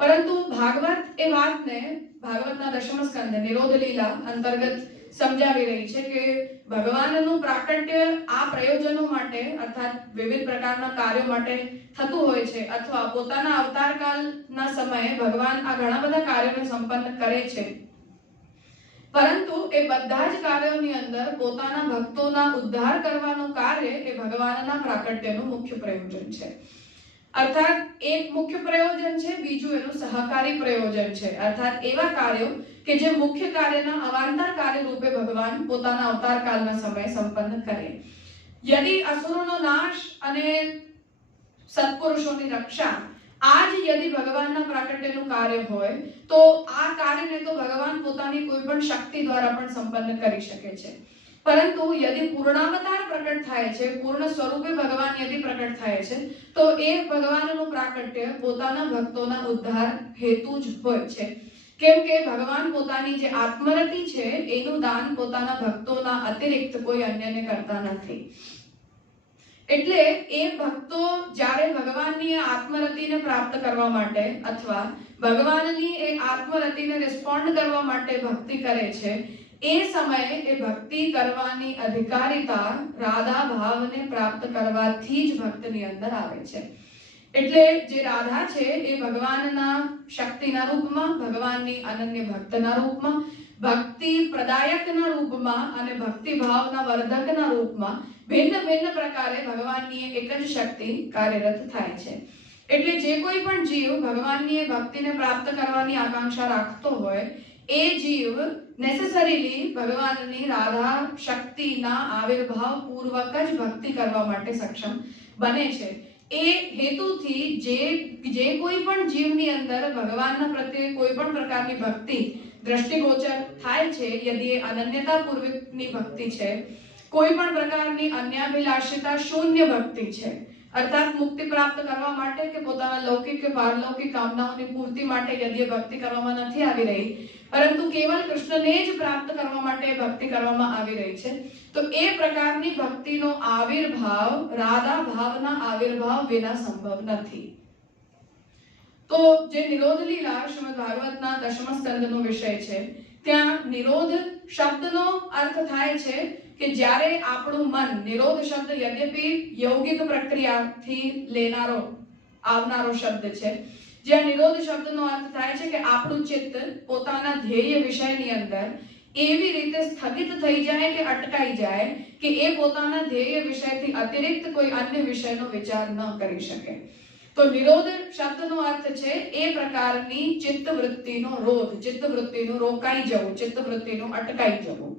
પરંતુ ભાગવત એ વાતને ભાગવતના દશમ સ્કંદ નિરોધ લીલા અંતર્ગત સમજાવી રહી છે કે ભગવાનનું પ્રાકટ્ય આ પ્રયોજનો માટે અર્થાત વિવિધ પ્રકારના કાર્યો માટે થતું હોય છે, અથવા પોતાના અવતાર કાળના સમયે ભગવાન આ ઘણા બધા કાર્યોને સંપન્ન કરે છે. પરંતુ એ બધા જ કાર્યોની અંદર પોતાના ભક્તોના ઉદ્ધાર કરવાનું કાર્ય એ ભગવાનના પ્રાકટ્યનું મુખ્ય પ્રયોજન છે. અર્થાત એક મુખ્ય પ્રયોજન છે, બીજું એનું સહકારી પ્રયોજન છે. અર્થાત એવા કાર્યો કે જે મુખ્ય કાર્યના અવાંતર કાર્ય રૂપે ભગવાન પોતાના અવતાર કાળના સમયે સંપન્ન કરે. યદિ અસુરોનો નાશ અને સત્પુરુષોની રક્ષા આ જ યદિ ભગવાનના પ્રાકટ્યનું કાર્ય હોય તો આ કાર્યને તો ભગવાન પોતાની કોઈ પણ શક્તિ દ્વારા પણ સંપન્ન કરી શકે છે. પરંતુ યદિ પૂર્ણાવતાર પ્રકટ થાય છે, પૂર્ણ સ્વરૂપે ભગવાન યદિ પ્રકટ થાય છે, તો એ ભગવાનનું પ્રાકટ્ય પોતાના ભક્તોના ઉદ્ધાર હેતુ જ હોય છે. કેમ કે ભગવાન પોતાની જે આત્મરતિ છે એનું દાન પોતાના ભક્તોના અતિરિક્ત કોઈ અન્યને કરતા નથી. એટલે એ ભક્તો જ્યારે ભગવાનની આત્મરતિને પ્રાપ્ત કરવા માટે અથવા ભગવાનની એ આત્મરતિને રિસ્પોન્ડ કરવા માટે ભક્તિ કરે છે, એ સમયે એ ભક્તિ કરવાની અધિકારીતા રાધા ભાવને પ્રાપ્ત કરવાથી જ ભક્તની અંદર આવે છે. એટલે જે રાધા છે એ ભગવાનના શક્તિના રૂપમાં, ભગવાનની અનન્ય ભક્તના રૂપમાં, ભક્તિ પ્રદાયકના રૂપમાં અને ભક્તિ ભાવના વર્ધકના રૂપમાં ભિન્ન પ્રકારે ભગવાનની એક જ શક્તિ કાર્યરત થાય છે. એટલે જે કોઈ પણ જીવ ભગવાનની ભક્તિને પ્રાપ્ત કરવાની આકાંક્ષા રાખતો હોય એ જીવ નેસેસરીલી ભગવાનની રાધા શક્તિના આવિર્ભાવ પૂર્વક જ ભક્તિ કરવા માટે સક્ષમ બને છે. એ હેતુથી જે કોઈ પણ જીવની અંદર ભગવાનના પ્રત્યે કોઈ પણ પ્રકારની ભક્તિ દ્રષ્ટિગોચર થાય છે, યદિ એ અનન્યતા પૂર્વકની ભક્તિ છે, કોઈ પણ પ્રકારની અન્યાભિલાષિતા શૂન્ય ભક્તિ છે, અર્થાત મુક્તિ પ્રાપ્ત કરવા માટે કે પોતાના લૌકિક કે પારલૌકિક કામનાઓની પૂર્તિ માટે યદિ ભક્તિ કરવામાં નથી આવી રહી, પરંતુ કેવલ કૃષ્ણને જ પ્રાપ્ત કરવા માટે ભક્તિ કરવામાં આવી રહી છે, તો એ પ્રકારની ભક્તિનો આવિર્ભાવ રાધા ભાવના આવિર્ભાવ વિના સંભવ નથી. તો જે નિરોધ લીલા શ્રીમદ ભાગવતના દશમ સ્કંદનો વિષય છે, ત્યાં નિરોધ શબ્દનો અર્થ થાય છે કે જ્યારે આપણું મન, નિરોધ શબ્દ યદ્યપી યૌગિક પ્રક્રિયાથી આવનારો શબ્દ છે, જ્યાં નિરોધ શબ્દનો અર્થ થાય છે કે આપણું ચિત્ત પોતાના ધ્યેય વિષયની અંદર એવી રીતે સ્થગિત થઈ જાય કે અટકાઈ જાય કે એ પોતાના ધ્યેય વિષયથી અતિરિક્ત કોઈ અન્ય વિષયનો વિચાર ન કરી શકે. તો નિરોધ શબ્દનો અર્થ છે એ પ્રકારની ચિત્તવૃત્તિનો રોધ, ચિત્તવૃત્તિનું રોકાઈ જવું, ચિત્તવૃત્તિનું અટકાઈ જવું.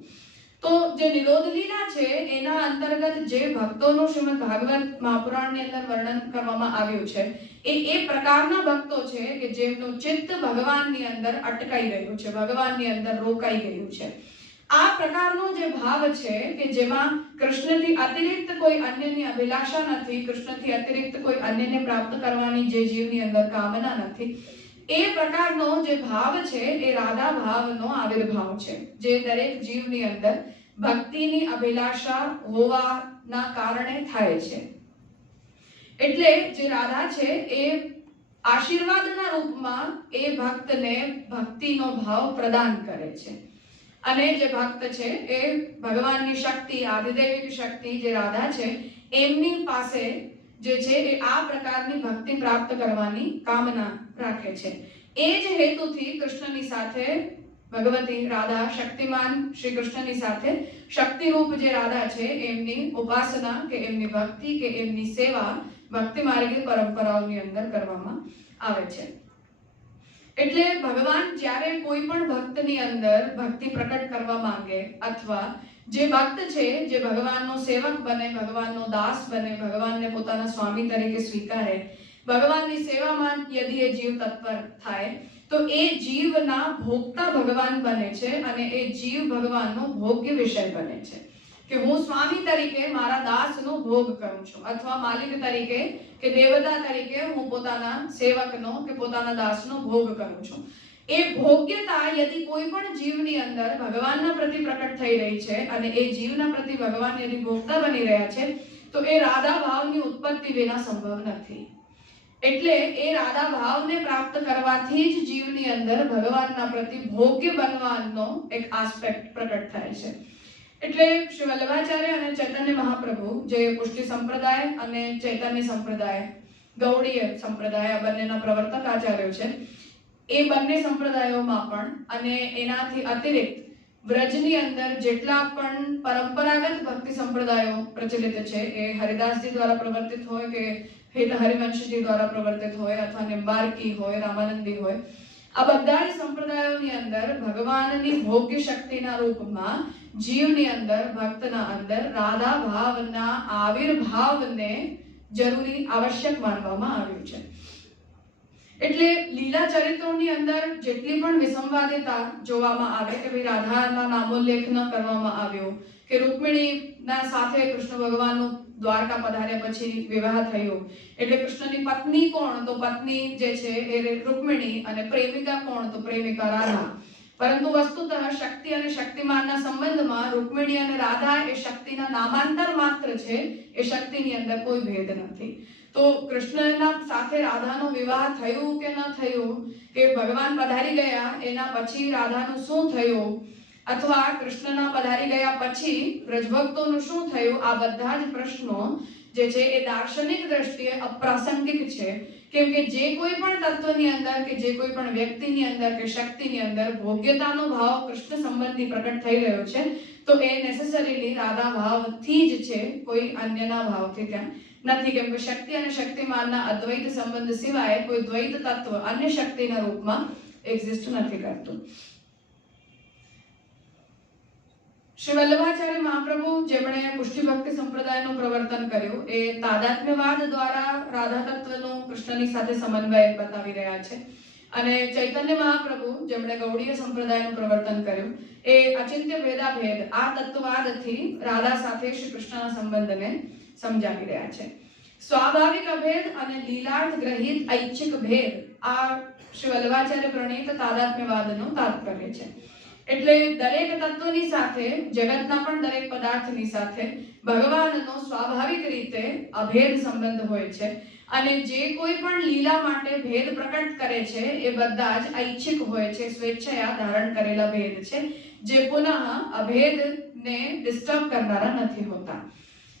તો જે નિરોધ લીલા છે એના અંતર્ગત જે ભક્તોનું શ્રીમદ ભાગવત મહાપુરાણની અંદર વર્ણન કરવામાં આવ્યું છે એ પ્રકારના ભક્તો છે કે જેમનું ચિત્ત ભગવાનની અંદર અટકાઈ ગયું છે, ભગવાનની અંદર રોકાઈ ગયું છે. આ પ્રકારનો જે ભાવ છે કે જેમાં કૃષ્ણથી અતિરિક્ત કોઈ અન્યની અભિલાષા નથી, કૃષ્ણથી અતિરિક્ત કોઈ અન્યને પ્રાપ્ત કરવાની જે જીવની અંદર કામના નથી, એ પ્રકારનો જે ભાવ છે એ રાધા ભાવનો આવિર્ભાવ છે, જે દરેક જીવની અંદર ભક્તિની અભિલાષા હોવાના કારણે થાય છે. એટલે જે રાધા છે એ આશીર્વાદના રૂપમાં એ ભક્તને ભક્તિનો ભાવ પ્રદાન કરે છે. અને જે ભક્ત છે એ ભગવાનની શક્તિ, આધિદૈવિક શક્તિ જે રાધા છે એમની પાસે જે છે એ આ પ્રકારની ભક્તિ પ્રાપ્ત કરવાની કામના રાખે છે. એ જ હેતુથી કૃષ્ણની સાથે ભગવતી રાધા, શક્તિમાન શ્રી કૃષ્ણની સાથે શક્તિરૂપ જે રાધા છે એમની ઉપાસના કે એમની ભક્તિ કે એમની સેવા ભક્તિ માર્ગી પરંપરાઓની અંદર કરવામાં આવે છે. એટલે ભગવાન જ્યારે કોઈ પણ ભક્તની અંદર ભક્તિ પ્રકટ કરવા માંગે અથવા જે ભક્ત છે જે ભગવાનનો સેવક બને, ભગવાનનો દાસ બને, ભગવાનને પોતાના સ્વામી તરીકે સ્વીકારે, ભગવાનની સેવામાં યદિ એ જીવ તત્પર થાય તો એ જીવના ભોગતા ભગવાન બને છે અને એ જીવ ભગવાનનો ભોગ્ય વિષય બને છે કે હું સ્વામી તરીકે મારા દાસનો ભોગ કરું છું અથવા માલિક તરીકે કે દેવતા તરીકે હું પોતાના સેવકનો કે પોતાના દાસનો ભોગ કરું છું. એ ભોગ્યતા યદિ કોઈ પણ જીવની અંદર ભગવાનના પ્રતિ પ્રકટ થઈ રહી છે અને એ જીવના પ્રતિ ભગવાન યદિ ભોગતા બની રહ્યા છે તો એ રાધા ભાવની ઉત્પત્તિ વિના સંભવ નથી. એટલે એ રાધા ભાવને પ્રાપ્ત કરવાથી જ જીવની અંદર ભગવાનના પ્રતિ ભોગ્ય બનવાનો એક આસ્પેક્ટ પ્રકટ થાય છે. એટલે શ્રી વલ્લભાચાર્ય અને ચૈતન્ય મહાપ્રભુ જે પુષ્ટિ સંપ્રદાય અને ચૈતન્ય સંપ્રદાય, ગૌડીય સંપ્રદાય આ બંનેના પ્રવર્તક આચાર્યો છે, એ બંને સંપ્રદાયોમાં પણ અને એનાથી અતિરિક્ત વ્રજની અંદર જેટલા પણ પરંપરાગત ભક્તિ સંપ્રદાયો પ્રચલિત છે એ હરિદાસજી દ્વારા પ્રવર્તિત હોય કે હરિવંશજી દ્વારા પ્રવર્તિત હોય અથવા નિંબાર્કી હોય, રામાનંદી હોય, આ બધા જ સંપ્રદાયોની અંદર ભગવાનની ભોગ્ય શક્તિના રૂપમાં જીવની અંદર, ભક્તના અંદર રાધા ભાવના આવિર્ભાવને જરૂરી આવશ્યક માનવામાં આવ્યું છે. એટલે લીલા ચરિત્રોની અંદર જેટલી પણ વિસંવાદિતા જોવામાં આવે કે ભાઈ રાધાના નામોલ્લેખ ન કરવામાં આવ્યો કે રૂકમિણીના સાથે કૃષ્ણ ભગવાનનું દ્વારકા પધાર્યા પછી વિવાહ થયો એટલે કૃષ્ણની પત્ની કોણ તો પત્ની જે છે એ રૂકમિણી અને પ્રેમિકા કોણ તો પ્રેમિકા રાધા. પરંતુ વસ્તુતઃ શક્તિ અને શક્તિમાનના સંબંધમાં રૂકમિણી અને રાધા એ શક્તિના નામાંતર માત્ર છે, એ શક્તિની અંદર કોઈ ભેદ નથી. તો કૃષ્ણના સાથે રાધાનો વિવાહ થયું કે ન થયું કે ભગવાન પધારી ગયા એના પછી રાધાનું શું થયું અથવા કૃષ્ણના પધારી ગયા પછી વ્રજભક્તોનું શું થયું, આ બધા જ પ્રશ્નો જે છે એ દાર્શનિક દ્રષ્ટિએ અપ્રાસંગિક છે. કેમ કે જે કોઈ પણ તત્વની અંદર કે જે કોઈ પણ વ્યક્તિની અંદર કે શક્તિની અંદર ભોગ્યતાનો ભાવ કૃષ્ણ સંબંધી પ્રકટ થઈ રહ્યો છે તો એ નેસેસરીલી રાધા ભાવથી જ છે, કોઈ અન્યના ભાવથી ત્યાં નથી. કેમ કે શક્તિ અને શક્તિમાનના અદ્વૈત સંબંધ સિવાય કોઈ દ્વૈત તત્વ અન્ય શક્તિના રૂપમાં એક્ઝિસ્ટ નથી કરતું. શ્રી વલ્લભાચાર્ય મહાપ્રભુ જેમણે પુષ્ટિ ભક્તિ સંપ્રદાયનું પ્રવર્તન કર્યું એ તાદાત્મ્યવાદ દ્વારા રાધા તત્વનો કૃષ્ણની સાથે સમન્વય બતાવી રહ્યા છે અને ચૈતન્ય મહાપ્રભુ જેમણે ગૌડીય સંપ્રદાયનું પ્રવર્તન કર્યું એ અચિંત્ય ભેદાભેદ આ તત્વવાદથી રાધા સાથે શ્રી કૃષ્ણના સંબંધને સમજાવી રહ્યા છે. સ્વાભાવિક અભેદ અને લીલાર્થ ગ્રહિત ઐચ્છિક ભેદ આ શ્રી વલ્લભાચાર્ય પ્રણીત તાદાત્મ્યવાદનું તાત્પર્ય છે. એટલે દરેક તત્વની સાથે જગતના પણ દરેક પદાર્થની સાથે ભગવાનનો સ્વાભાવિક રીતે અભેદ સંબંધ હોય છે અને જે કોઈ પણ લીલા માટે ભેદ પ્રકટ કરે છે એ બધા જ ઐચ્છિક હોય છે, સ્વેચ્છાએ ધારણ કરેલા ભેદ છે જે પુનઃ અભેદને ડિસ્ટર્બ કરનારા નથી હોતા.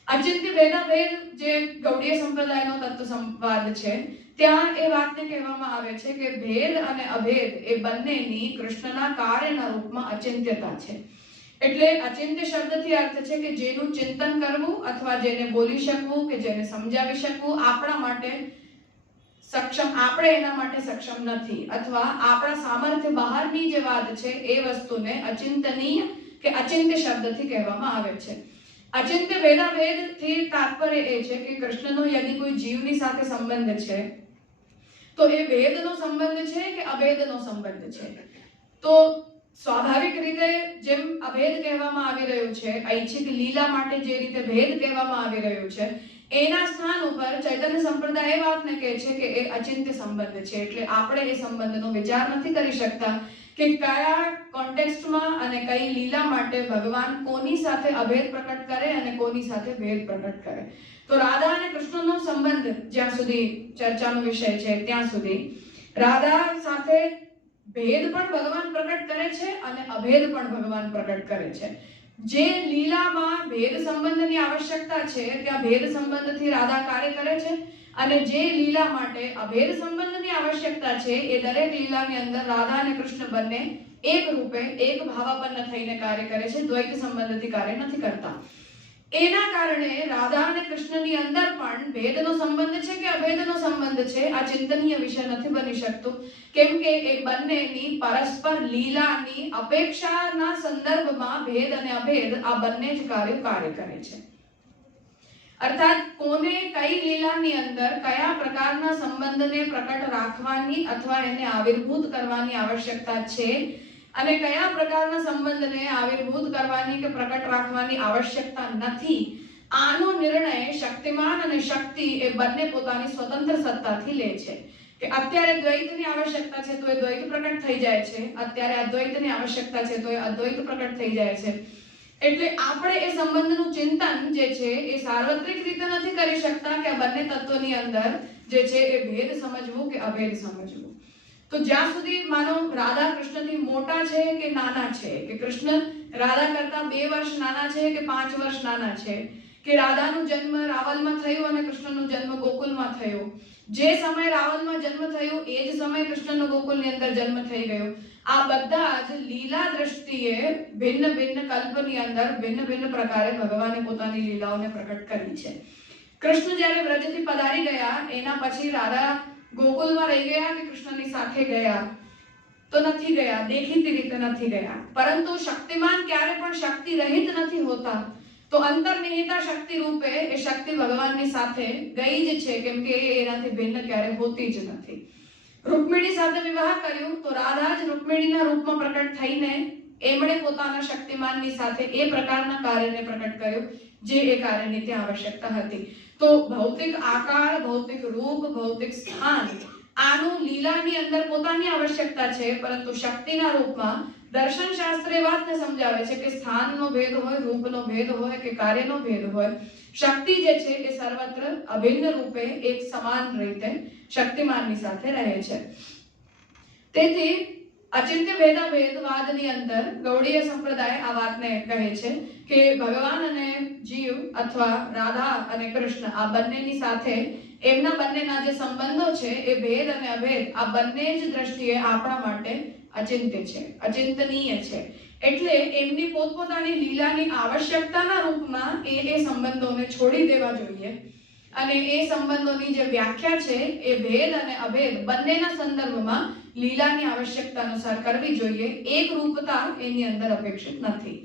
અચિંત્ય ભેદાભેદ જે ગૌડીય સંપ્રદાયનો તત્વ સંવાદ છે ત્યાં એ વાતને કહેવામાં આવે છે કે ભેદ અને અભેદ એ બંનેની કૃષ્ણના કાર્યના રૂપમાં અચિંત્યતા છે. એટલે અચિંત્ય શબ્દથી અર્થ છે કે જેનું ચિંતન કરવું અથવા જેને બોલી શકવું કે જેને સમજાવી શકવું આપણા માટે સક્ષમ, આપણે એના માટે સક્ષમ નથી અથવા આપણા સામર્થ્ય બહારની જે વાત છે એ વસ્તુને અચિંતનીય કે અચિંત્ય શબ્દથી કહેવામાં આવે છે. અચિંત્ય ભેદાભેદથી તાત્પર્ય એ છે કે કૃષ્ણનો યદિ કોઈ જીવની સાથે સંબંધ છે તો એ ભેદનો સંબંધ છે કે અભેદનો સંબંધ છે. તો સ્વાભાવિક રીતે જેમ અભેદ કહેવામાં આવી રહ્યું છે, ઐચ્છિક લીલા માટે જે રીતે ભેદ કહેવામાં આવી રહ્યું છે, એના સ્થાન ઉપર ચૈતન્ય સંપ્રદાય એ વાતને કહે છે કે એ અચિંત્ય સંબંધ છે. એટલે આપણે એ સંબંધનો વિચાર નથી કરી શકતા કે કયા કોન્ટેક્સ્ટમાં અને કઈ લીલા માટે ભગવાન કોની સાથે અભેદ પ્રકટ કરે અને કોની સાથે ભેદ પ્રકટ કરે. તો રાધા અને કૃષ્ણનો સંબંધ જ્યાં સુધી ચર્ચાનો વિષય છે ત્યાં સુધી રાધા સાથે ભેદ પણ ભગવાન પ્રકટ કરે છે અને અભેદ પણ ભગવાન પ્રકટ કરે છે. જે લીલામાં ભેદ સંબંધની આવશ્યકતા છે ત્યાં ભેદ સંબંધથી રાધા કાર્ય કરે છે અને જે લીલા માટે અભેદ સંબંધની આવશ્યકતા છે એ દરેક લીલાની અંદર રાધા અને કૃષ્ણ બંને એક રૂપે એક ભાવાપન્ન થઈને કાર્ય કરે છે, દ્વૈત સંબંધથી કાર્ય નથી કરતા. એના કારણે રાધા અને કૃષ્ણની અંદર પણ ભેદનો સંબંધ છે કે અભેદનો સંબંધ છે આ ચિંતનીય વિષય નથી બની શકતું, કેમ કે એ બંનેની પરસ્પર લીલાની અપેક્ષાના સંદર્ભમાં ભેદ અને અભેદ આ બંને જ કાર્ય કરે છે. અર્થાત કોને કઈ લીલાની અંદર કયા પ્રકારના સંબંધને પ્રકટ રાખવાની અથવા એને આવિર્ભૂત કરવાની આવશ્યકતા છે અને કયા પ્રકારના સંબંધને આવિર્ભૂત કરવાની કે પ્રકટ રાખવાની આવશ્યકતા નથી, આનો નિર્ણય શક્તિમાન અને શક્તિ એ બંને પોતાની સ્વતંત્ર સત્તાથી લે છે. કે અત્યારે દ્વૈતની આવશ્યકતા છે તો એ દ્વૈત પ્રકટ થઈ જાય છે, અત્યારે અદ્વૈતની આવશ્યકતા છે તો એ અદ્વૈત પ્રકટ થઈ જાય છે. એટલે આપણે એ સંબંધનું ચિંતન જે છે એ સાર્વત્રિક રીતે નથી કરી શકતા કે આ બંને તત્વોની અંદર જે છે એ ભેદ સમજવું કે અભેદ સમજવું. તો જ્યાં સુધી માનો રાધા કૃષ્ણથી મોટા છે કે નાના છે, કે કૃષ્ણ રાધા કરતા 2 વર્ષ નાના છે કે 5 વર્ષ નાના છે, કે રાધાનો જન્મ રાવલમાં થયો અને કૃષ્ણનો જન્મ ગોકુલમાં થયો, જે સમય રાવલમાં જન્મ થયો એ જ સમય કૃષ્ણનો ગોકુલની અંદર જન્મ થઈ ગયો, આ બધા જ લીલા દ્રષ્ટિએ ભિન્ન ભિન્ન કલ્પની અંદર ભિન્ન ભિન્ન પ્રકારે ભગવાને પોતાની લીલાઓને પ્રકટ કરી છે. કૃષ્ણ જ્યારે વ્રજથી પધારી ગયા એના પછી રાધા ગોકુલમાં રહી ગયા કે કૃષ્ણની સાથે ગયા તો નથી ગયા, દેખીતી રીતે નથી ગયા. પરંતુ શક્તિમાન ક્યારે પણ શક્તિ રહિત નથી હોતા, તો અંતર્નિહિતા શક્તિ રૂપે એ શક્તિ ભગવાનની સાથે ગઈ જ છે, કેમ કે એનાથી ભિન્ન ક્યારે હોતી જ નથી. રૂકમિણી સાથે વિવાહ કર્યો તો રાધા જ રૂકમિણીના રૂપમાં પ્રકટ થઈને એમણે પોતાના શક્તિમાનની સાથે એ પ્રકારના કાર્યને પ્રકટ કર્યો જે એ કાર્યની ત્યાં આવશ્યકતા હતી. તો ભૌતિક આકાર, ભૌતિક રૂપ, ભૌતિક સ્થાન આનું લીલાની અંદર પોતાની આવશ્યકતા છે, પરંતુ શક્તિના રૂપમાં દર્શન શાસ્ત્ર એ વાતને સમજાવે છે કે સ્થાનનો ભેદ હોય, રૂપનો ભેદ હોય કે કાર્યનો ભેદ હોય, શક્તિ જે છે એ સર્વત્ર અભિન્ન રૂપે એક સમાન રીતે શક્તિમાનની સાથે રહે છે. તેથી અચિંત્ય ભેદાભેદવાદની અંદર ગૌડીય સંપ્રદાય આ વાતને કહે છે કે ભગવાન અને જીવ અથવા રાધા અને કૃષ્ણ આ બંનેની સાથે એમના બંનેના જે સંબંધો છે એ ભેદ અને અભેદ આ બંને જ દ્રષ્ટિએ આપણા માટે અચિંત્ય છે, અચિંતનીય છે. એટલે એમની પોતપોતાની લીલાની આવશ્યકતાના રૂપમાં એ સંબંધોને છોડી દેવા જોઈએ અને એ સંબંધોની જે વ્યાખ્યા છે એ ભેદ અને અભેદ બંનેના સંદર્ભમાં લીલાની આવશ્યકતા અનુસાર કરવી જોઈએ. એક રૂપતા એની અંદર અપેક્ષિત નથી.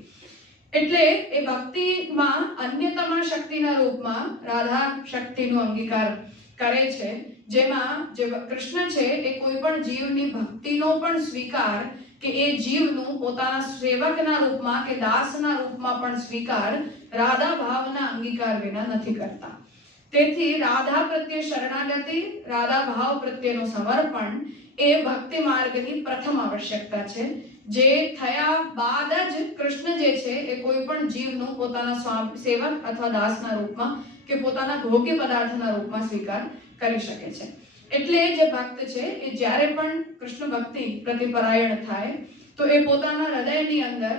એટલે એ ભક્તિમાં અન્યતમા શક્તિના રૂપમાં રાધા શક્તિનો અંગીકાર કરે છે, જેમાં જે કૃષ્ણ છે એ કોઈ પણ જીવની ભક્તિનો પણ સ્વીકાર કે એ જીવનું પોતાના સેવકના રૂપમાં કે દાસના રૂપમાં પણ સ્વીકાર રાધા ભાવના અંગીકાર વિના નથી કરતા. તેથી રાધા પ્રત્યે શરણાગતિ, રાધા ભાવ પ્રત્યેનો સમર્પણ એ ભક્તિ માર્ગની પ્રથમ આવશ્યકતા છે, જે થયા બાદ જ કૃષ્ણ જે છે એ કોઈ પણ જીવનું પોતાના સેવક અથવા દાસના રૂપમાં કે પોતાના ભોગ્ય પદાર્થના રૂપમાં સ્વીકાર કરી શકે છે. એટલે જે ભક્ત છે એ જ્યારે પણ કૃષ્ણ ભક્તિ પ્રતિ પરાયણ થાય તો એ પોતાના હૃદયની અંદર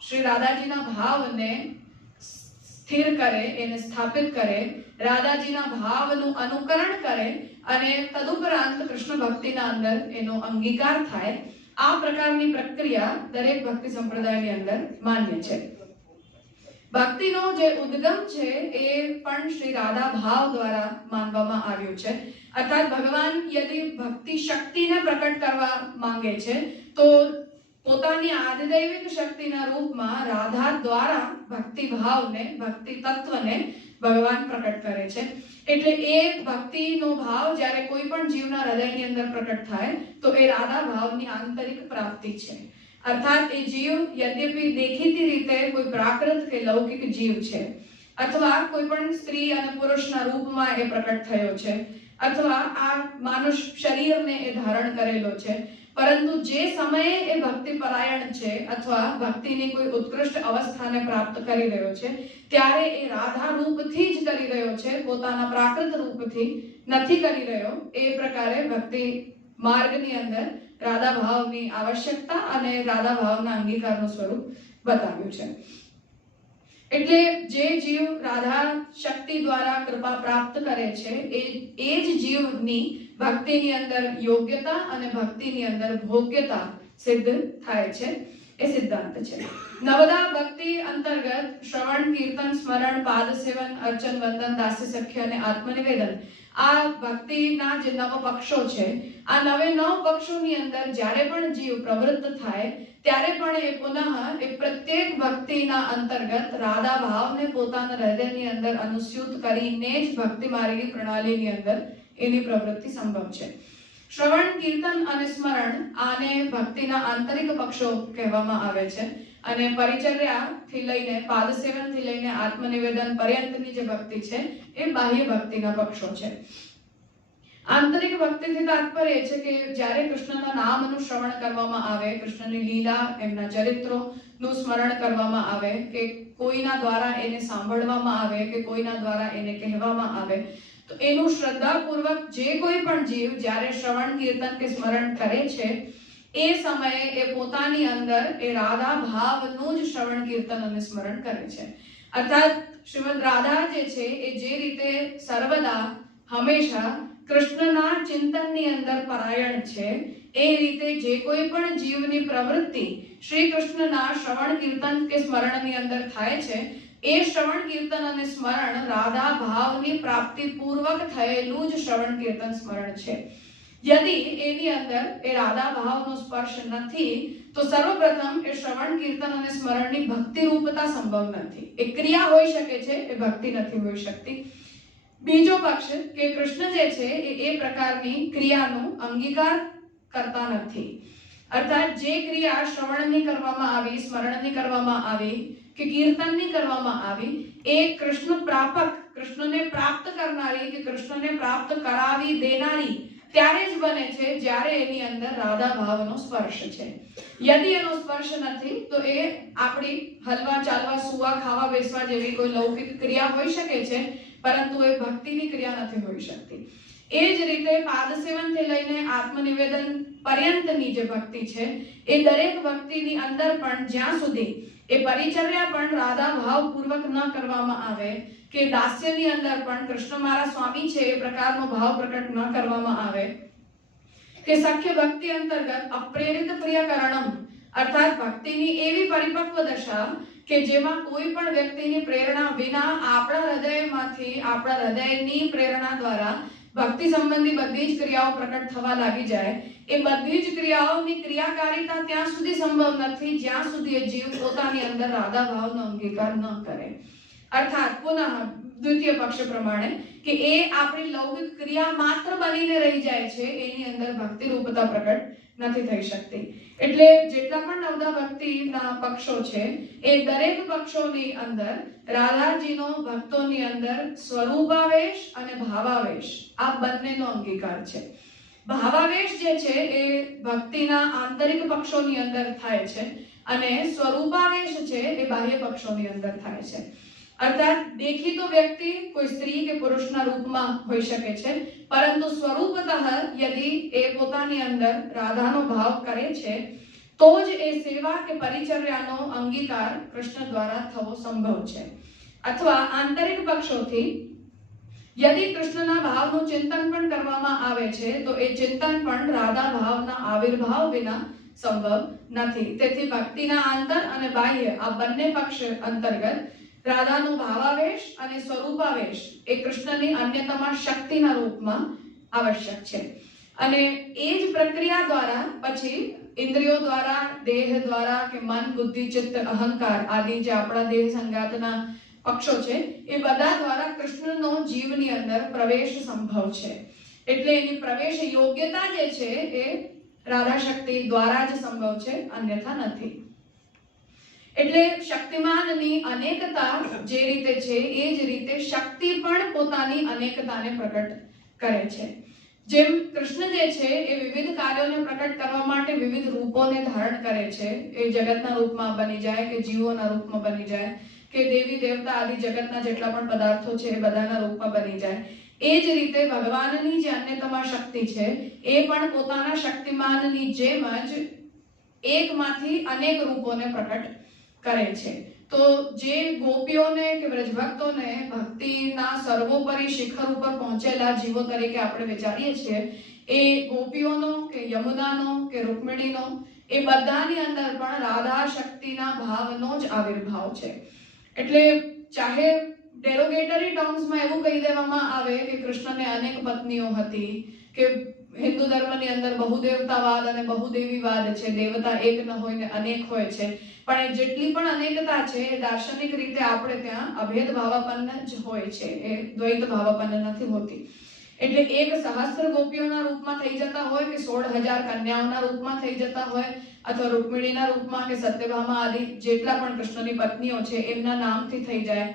શ્રી રાધાજીના ભાવને સ્થિર કરે, એને સ્થાપિત કરે, રાધાજીના ભાવનું અનુકરણ કરે અને તદુપરાંત કૃષ્ણ ભક્તિના અંદર એનો અંગીકાર થાય. આ પ્રકારની પ્રક્રિયા દરેક ભક્તિ સંપ્રદાયની અંદર માન્ય છે. ભક્તિનો જે ઉદ્ગમ છે એ પણ શ્રી રાધા ભાવ દ્વારા માનવામાં આવ્યો છે. અર્થાત ભગવાન યદિ ભક્તિ શક્તિને પ્રકટ કરવા માંગે છે તો પોતાની આધિદૈવિક શક્તિના રૂપમાં રાધા દ્વારા ભક્તિ ભાવને, ભક્તિ તત્વને ભગવાન પ્રકટ કરે છે. એટલે એ ભક્તિનો ભાવ જ્યારે કોઈ પણ જીવના હૃદયની અંદર પ્રકટ થાય તો એ રાધા ભાવની આંતરિક પ્રાપ્તિ છે. અર્થાત એ જીવ યદ્યપી દેખીતી રીતે કોઈ પ્રાકૃત કે લૌકિક જીવ છે, અથવા કોઈ પણ સ્ત્રી અને પુરુષના રૂપમાં એ પ્રકટ થયો છે, અથવા આ માનુષ શરીરને એ ધારણ કરેલો છે, પરંતુ જે સમયે એ ભક્તિ પરાયણ છે અથવા ભક્તિની કોઈ ઉત્કૃષ્ટ અવસ્થાને પ્રાપ્ત કરી રહ્યો છે, ત્યારે એ રાધા રૂપથી જ કરી રહ્યો છે, પોતાના પ્રાકૃત રૂપથી નથી કરી રહ્યો. એ પ્રકારે ભક્તિ માર્ગની અંદર રાધા ભાવની આવશ્યકતા અને રાધા ભાવના અંગીકારનું સ્વરૂપ બતાવ્યું છે. એટલે જે જીવ રાધા શક્તિ દ્વારા કૃપા પ્રાપ્ત કરે છે એ જ જીવની ભક્તિની અંદર યોગ્યતા અને ભક્તિની અંદર ભોગ્યતા સિદ્ધ થાય છે. એ સિદ્ધાંત છે. નવદા ભક્તિ અંતર્ગત શ્રવણ, કીર્તન, સ્મરણ, પાદ સેવન, અર્ચન, વંદન, દાસ્ય સખ્ય અને આત્મનિવેદન, આ ભક્તિના જે નવ પક્ષો છે, આ 9 પક્ષોની અંદર જ્યારે પણ જીવ પ્રવૃત્ત થાય ત્યારે પણ એ પુનઃ એ પ્રત્યેક ભક્તિના અંતર્ગત રાધા ભાવને પોતાના હૃદયની અંદર અનુસ્યુત કરીને જ ભક્તિ માર્ગી પ્રણાલીની અંદર એની પ્રવૃત્તિ સંભવ છે. શ્રવણ, કીર્તન અને સ્મરણ આને ભક્તિના આંતરિક પક્ષો કહેવામાં આવે છે. અને પરિચર્યાથી લઈને પાદ સેવનથી લઈને આત્મનિવેદન પર્યંતની જે ભક્તિ છે એ બાહ્ય ભક્તિના પક્ષો છે. આંતરિક ભક્તિથી તાત્પર્ય છે કે જ્યારે કૃષ્ણના નામનું શ્રવણ કરવામાં આવે, કૃષ્ણની લીલા, એમના ચરિત્રોનું સ્મરણ કરવામાં આવે, કે કોઈના દ્વારા એને સાંભળવામાં આવે, કે કોઈના દ્વારા એને કહેવામાં આવે, તો એનું શ્રદ્ધાપૂર્વક જે કોઈ પણ જીવ જ્યારે શ્રવણ, કીર્તન કે સ્મરણ કરે છે એ સમયે એ પોતાની અંદર એ રાધા ભાવનું જ શ્રવણ, કીર્તન અને સ્મરણ કરે છે. અર્થાત શ્રીમદ રાધા જે છે એ જે રીતે સર્વદા હંમેશા કૃષ્ણના ચિંતનની અંદર પરાયણ છે, એ રીતે જે કોઈ પણ જીવની પ્રવૃત્તિ શ્રી કૃષ્ણના શ્રવણ, કીર્તન કે સ્મરણની અંદર થાય છે, એ શ્રવણ, કીર્તન અને સ્મરણ રાધા ભાવની પ્રાપ્તિ પૂર્વક થયેલું જ શ્રવણ, કીર્તન, સ્મરણ છે. યદિ એની અંદર એ રાધા ભાવનો સ્પર્શ નથી તો સર્વપ્રથમ એ શ્રવણ, કીર્તન અને સ્મરણની ભક્તિ રૂપતા સંભવ નથી. એ ક્રિયા હોઈ શકે છે, એ ભક્તિ નથી હોઈ શકતી. બીજો પક્ષ કે કૃષ્ણ જે છે એ પ્રકારની ક્રિયાનો અંગીકાર કરતા નથી. અર્થાત જે ક્રિયા શ્રવણની કરવામાં આવી, સ્મરણની કરવામાં આવી કે કીર્તનની કરવામાં આવી, એ કૃષ્ણ પ્રાપક, કૃષ્ણને પ્રાપ્ત કરનારી કે કૃષ્ણને પ્રાપ્ત કરાવી દેનારી ત્યારે જ બને છે જ્યારે એની અંદર રાધા ભાવનો સ્પર્શ છે. યદિ એનો સ્પર્શ નથી તો એ આપણી હલવા, ચાલવા, સુવા, ખાવા, બેસવા જેવી કોઈ લૌકિક ક્રિયા હોઈ શકે છે, પરંતુ એ ભક્તિની ક્રિયા નથી હોઈ શકતી. એ જ રીતે પાદ સેવનથી લઈને આત્મનિવેદન પર્યંતની જે ભક્તિ છે એ દરેક ભક્તિની અંદર પણ જ્યાં સુધી એ પરિચર્યા પણ રાધા ભાવ પૂર્વક ન કરવામાં આવે, કે દાસ્યની અંદર પણ કૃષ્ણ મારા સ્વામી છે એ પ્રકારનો ભાવ પ્રકટ ન કરવામાં આવે, કે સખ્ય ભક્તિ અંતર્ગત અપ્રેરિત પ્રિયકરણમ અર્થાત ભક્તિની એવી પરિપક્વ દશા કે જેમાં કોઈ પણ વ્યક્તિની પ્રેરણા વિના આપણા હૃદયમાંથી, આપણા હૃદયની પ્રેરણા દ્વારા ભક્તિ સંબંધી બધી જ ક્રિયાઓ પ્રકટ થવા લાગી જાય, એ બધી જ ક્રિયાઓની ક્રિયાકારીતા ત્યાં સુધી સંભવ નથી જ્યાં સુધી એ જીવ પોતાની અંદર રાધા ભાવનો અંગીકાર ન કરે. અર્થાત પુનઃ દ્વિતીય પક્ષ પ્રમાણે કે એ આપણી લૌકિક ક્રિયા માત્ર બનીને રહી જાય છે, એની અંદર ભક્તિ રૂપતા પ્રકટ નથી થઈ શકતી. એટલે જેટલા પણ નવદા ભક્તિના પક્ષો છે એ દરેક પક્ષોની અંદર રાધાજીનો ભક્તોની અંદર સ્વરૂપાવેશ અને ભાવાવેશ આ બંનેનો અંગીકાર છે. ભાવાવેશ જે છે એ ભક્તિના આંતરિક પક્ષોની અંદર થાય છે અને સ્વરૂપાવેશ છે એ બાહ્ય પક્ષોની અંદર થાય છે. અર્થાત દેખીતો વ્યક્તિ કોઈ સ્ત્રી કે પુરુષના રૂપમાં હોઈ શકે છે, પરંતુ સ્વરૂપતઃ યદિ એ પોતાની અંદર રાધાનો ભાવ કરે છે તો જ એ સેવા કે પરિચર્યાનો અંગીકાર કૃષ્ણ દ્વારા થવો સંભવ છે. અથવા આંતરિક પક્ષોથી યદિ કૃષ્ણના ભાવનું ચિંતન પણ કરવામાં આવે છે તો એ ચિંતન પણ રાધા ભાવના આવિર્ભાવ વિના સંભવ નથી. તેથી ભક્તિના આંતર અને બાહ્ય આ બંને પક્ષ અંતર્ગત રાધાનો ભાવાવેશ અને સ્વરૂપાવેશ એ કૃષ્ણની અન્યતમા શક્તિના રૂપમાં આવશ્યક છે. અને એ જ પ્રક્રિયા દ્વારા પછી ઇન્દ્રિયો દ્વારા, દેહ દ્વારા કે મન, બુદ્ધિ, ચિત્ત, અહંકાર આદિ જે આપણા દેહ સંગાતના પક્ષો છે એ બધા દ્વારા કૃષ્ણનો જીવની અંદર પ્રવેશ સંભવ છે. એટલે એની પ્રવેશ યોગ્યતા જે છે એ રાધા શક્તિ દ્વારા જ સંભવ છે, અન્યથા નથી. એટલે શક્તિમાનની અનેકતા જે રીતે છે એ જ રીતે શક્તિ પણ પોતાની અનેકતાને પ્રગટ કરે છે. જેમ કૃષ્ણ જે છે એ વિવિધ કાર્યોને પ્રગટ કરવા માટે વિવિધ રૂપોને ધારણ કરે છે, એ જગતના રૂપમાં બની જાય કે જીવોના રૂપમાં બની જાય કે દેવી દેવતા આદિ જગતના જેટલા પણ પદાર્થો છે એ બધાના રૂપમાં બની જાય, એ જ રીતે ભગવાનની જે અન્યતમા શક્તિ છે એ પણ પોતાના શક્તિમાનની જેમ જ એકમાંથી અનેક રૂપોને પ્રગટ કરે છે. તો જે ગોપીઓને કે વ્રજભક્તોને ભક્તિના સર્વોપરી શિખર ઉપર પહોંચેલા જીવો તરીકે આપણે વિચારીએ છીએ, એ ગોપીઓનો કે યમુનાનો કે રૂકમિણીનો એ બધાની અંદર પણ રાધા શક્તિના ભાવનો જ આવિર્ભાવ છે. એટલે ચાહે ડેરોગેટરી ટર્મ્સમાં એવું કહી દેવામાં આવે કે કૃષ્ણને અનેક પત્નીઓ હતી, કે હિન્દુ ધર્મની અંદર બહુદેવતાવાદ અને બહુદેવીવાદ છે, દેવતા એક ન હોય ને અનેક હોય છે, પણ એ જેટલી પણ અનેકતા છે એ દાર્શનિક રીતે આપણે ત્યાં અભેદ ભાવાપન્ન જ હોય છે, એ દ્વૈત ભાવાપન્ન નથી હોતી. એટલે એક સહસ્ત્ર ગોપીઓના રૂપમાં થઈ જતા હોય કે 16,000 કન્યાઓના રૂપમાં થઈ જતા હોય અથવા રૂકમિણીના રૂપમાં કે સત્યભામા આદિ જેટલા પણ કૃષ્ણની પત્નીઓ છે એમના નામથી થઈ જાય.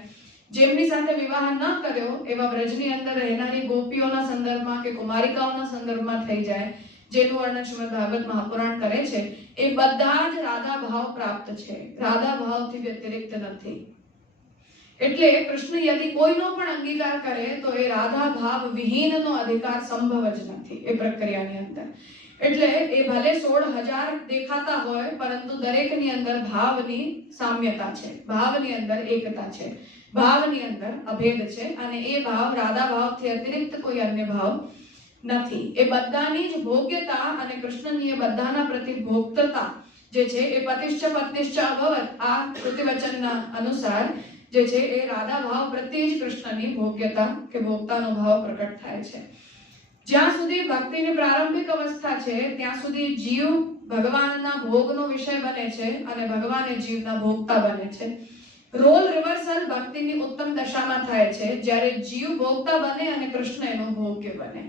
જેમની સાથે વિવાહ ન કર્યો એવા વ્રજની અંદર રહેનારી ગોપીઓના સંદર્ભમાં કે કુમારિકાઓના સંદર્ભમાં થઈ જાય, જેનું વર્ણન શ્રીમદ ભાગવત મહાપુરાણ કરે છે. એ બધા જ રાધા ભાવ પ્રાપ્ત છે, રાધા ભાવથી વ્યતિરિક્ત નથી. એટલે કૃષ્ણ યદિ કોઈનો પણ અંગીકાર કરે તો એ રાધા ભાવ વિહીનનો અધિકાર સંભવ જ નથી એ પ્રક્રિયાની અંદર. એટલે એ ભલે 16,000 દેખાતા હોય પરંતુ દરેકની અંદર ભાવની સામ્યતા છે, ભાવની અંદર એકતા છે, ભાવની અંદર અભેદ છે, અને એ ભાવ રાધા ભાવથી અતિરિક્ત કોઈ અન્ય ભાવ નથી. એ બધાની જ ભોગ્યતા અને કૃષ્ણની એ બધાના પ્રતિ ભોક્તતા જે છે એ પતિશ્ચ પત્નિશ્ચ અભવત, આ કૃતિવચનના અનુસાર જે છે એ રાધા ભાવ પ્રત્યે જ કૃષ્ણની ભોગ્યતા કે ભોક્તાનો ભાવ પ્રગટ થાય છે. જ્યાં સુધી ભક્તિની પ્રારંભિક અવસ્થા છે ત્યાં સુધી જીવ ભગવાનના ભોગનો વિષય બને છે અને ભગવાન એ જીવના ભોગતા બને છે. રોલ રિવર્સલ ભક્તિની ઉત્તમ દશામાં થાય છે જ્યારે જીવ ભોગતા બને અને કૃષ્ણ એનો ભોગ્ય બને.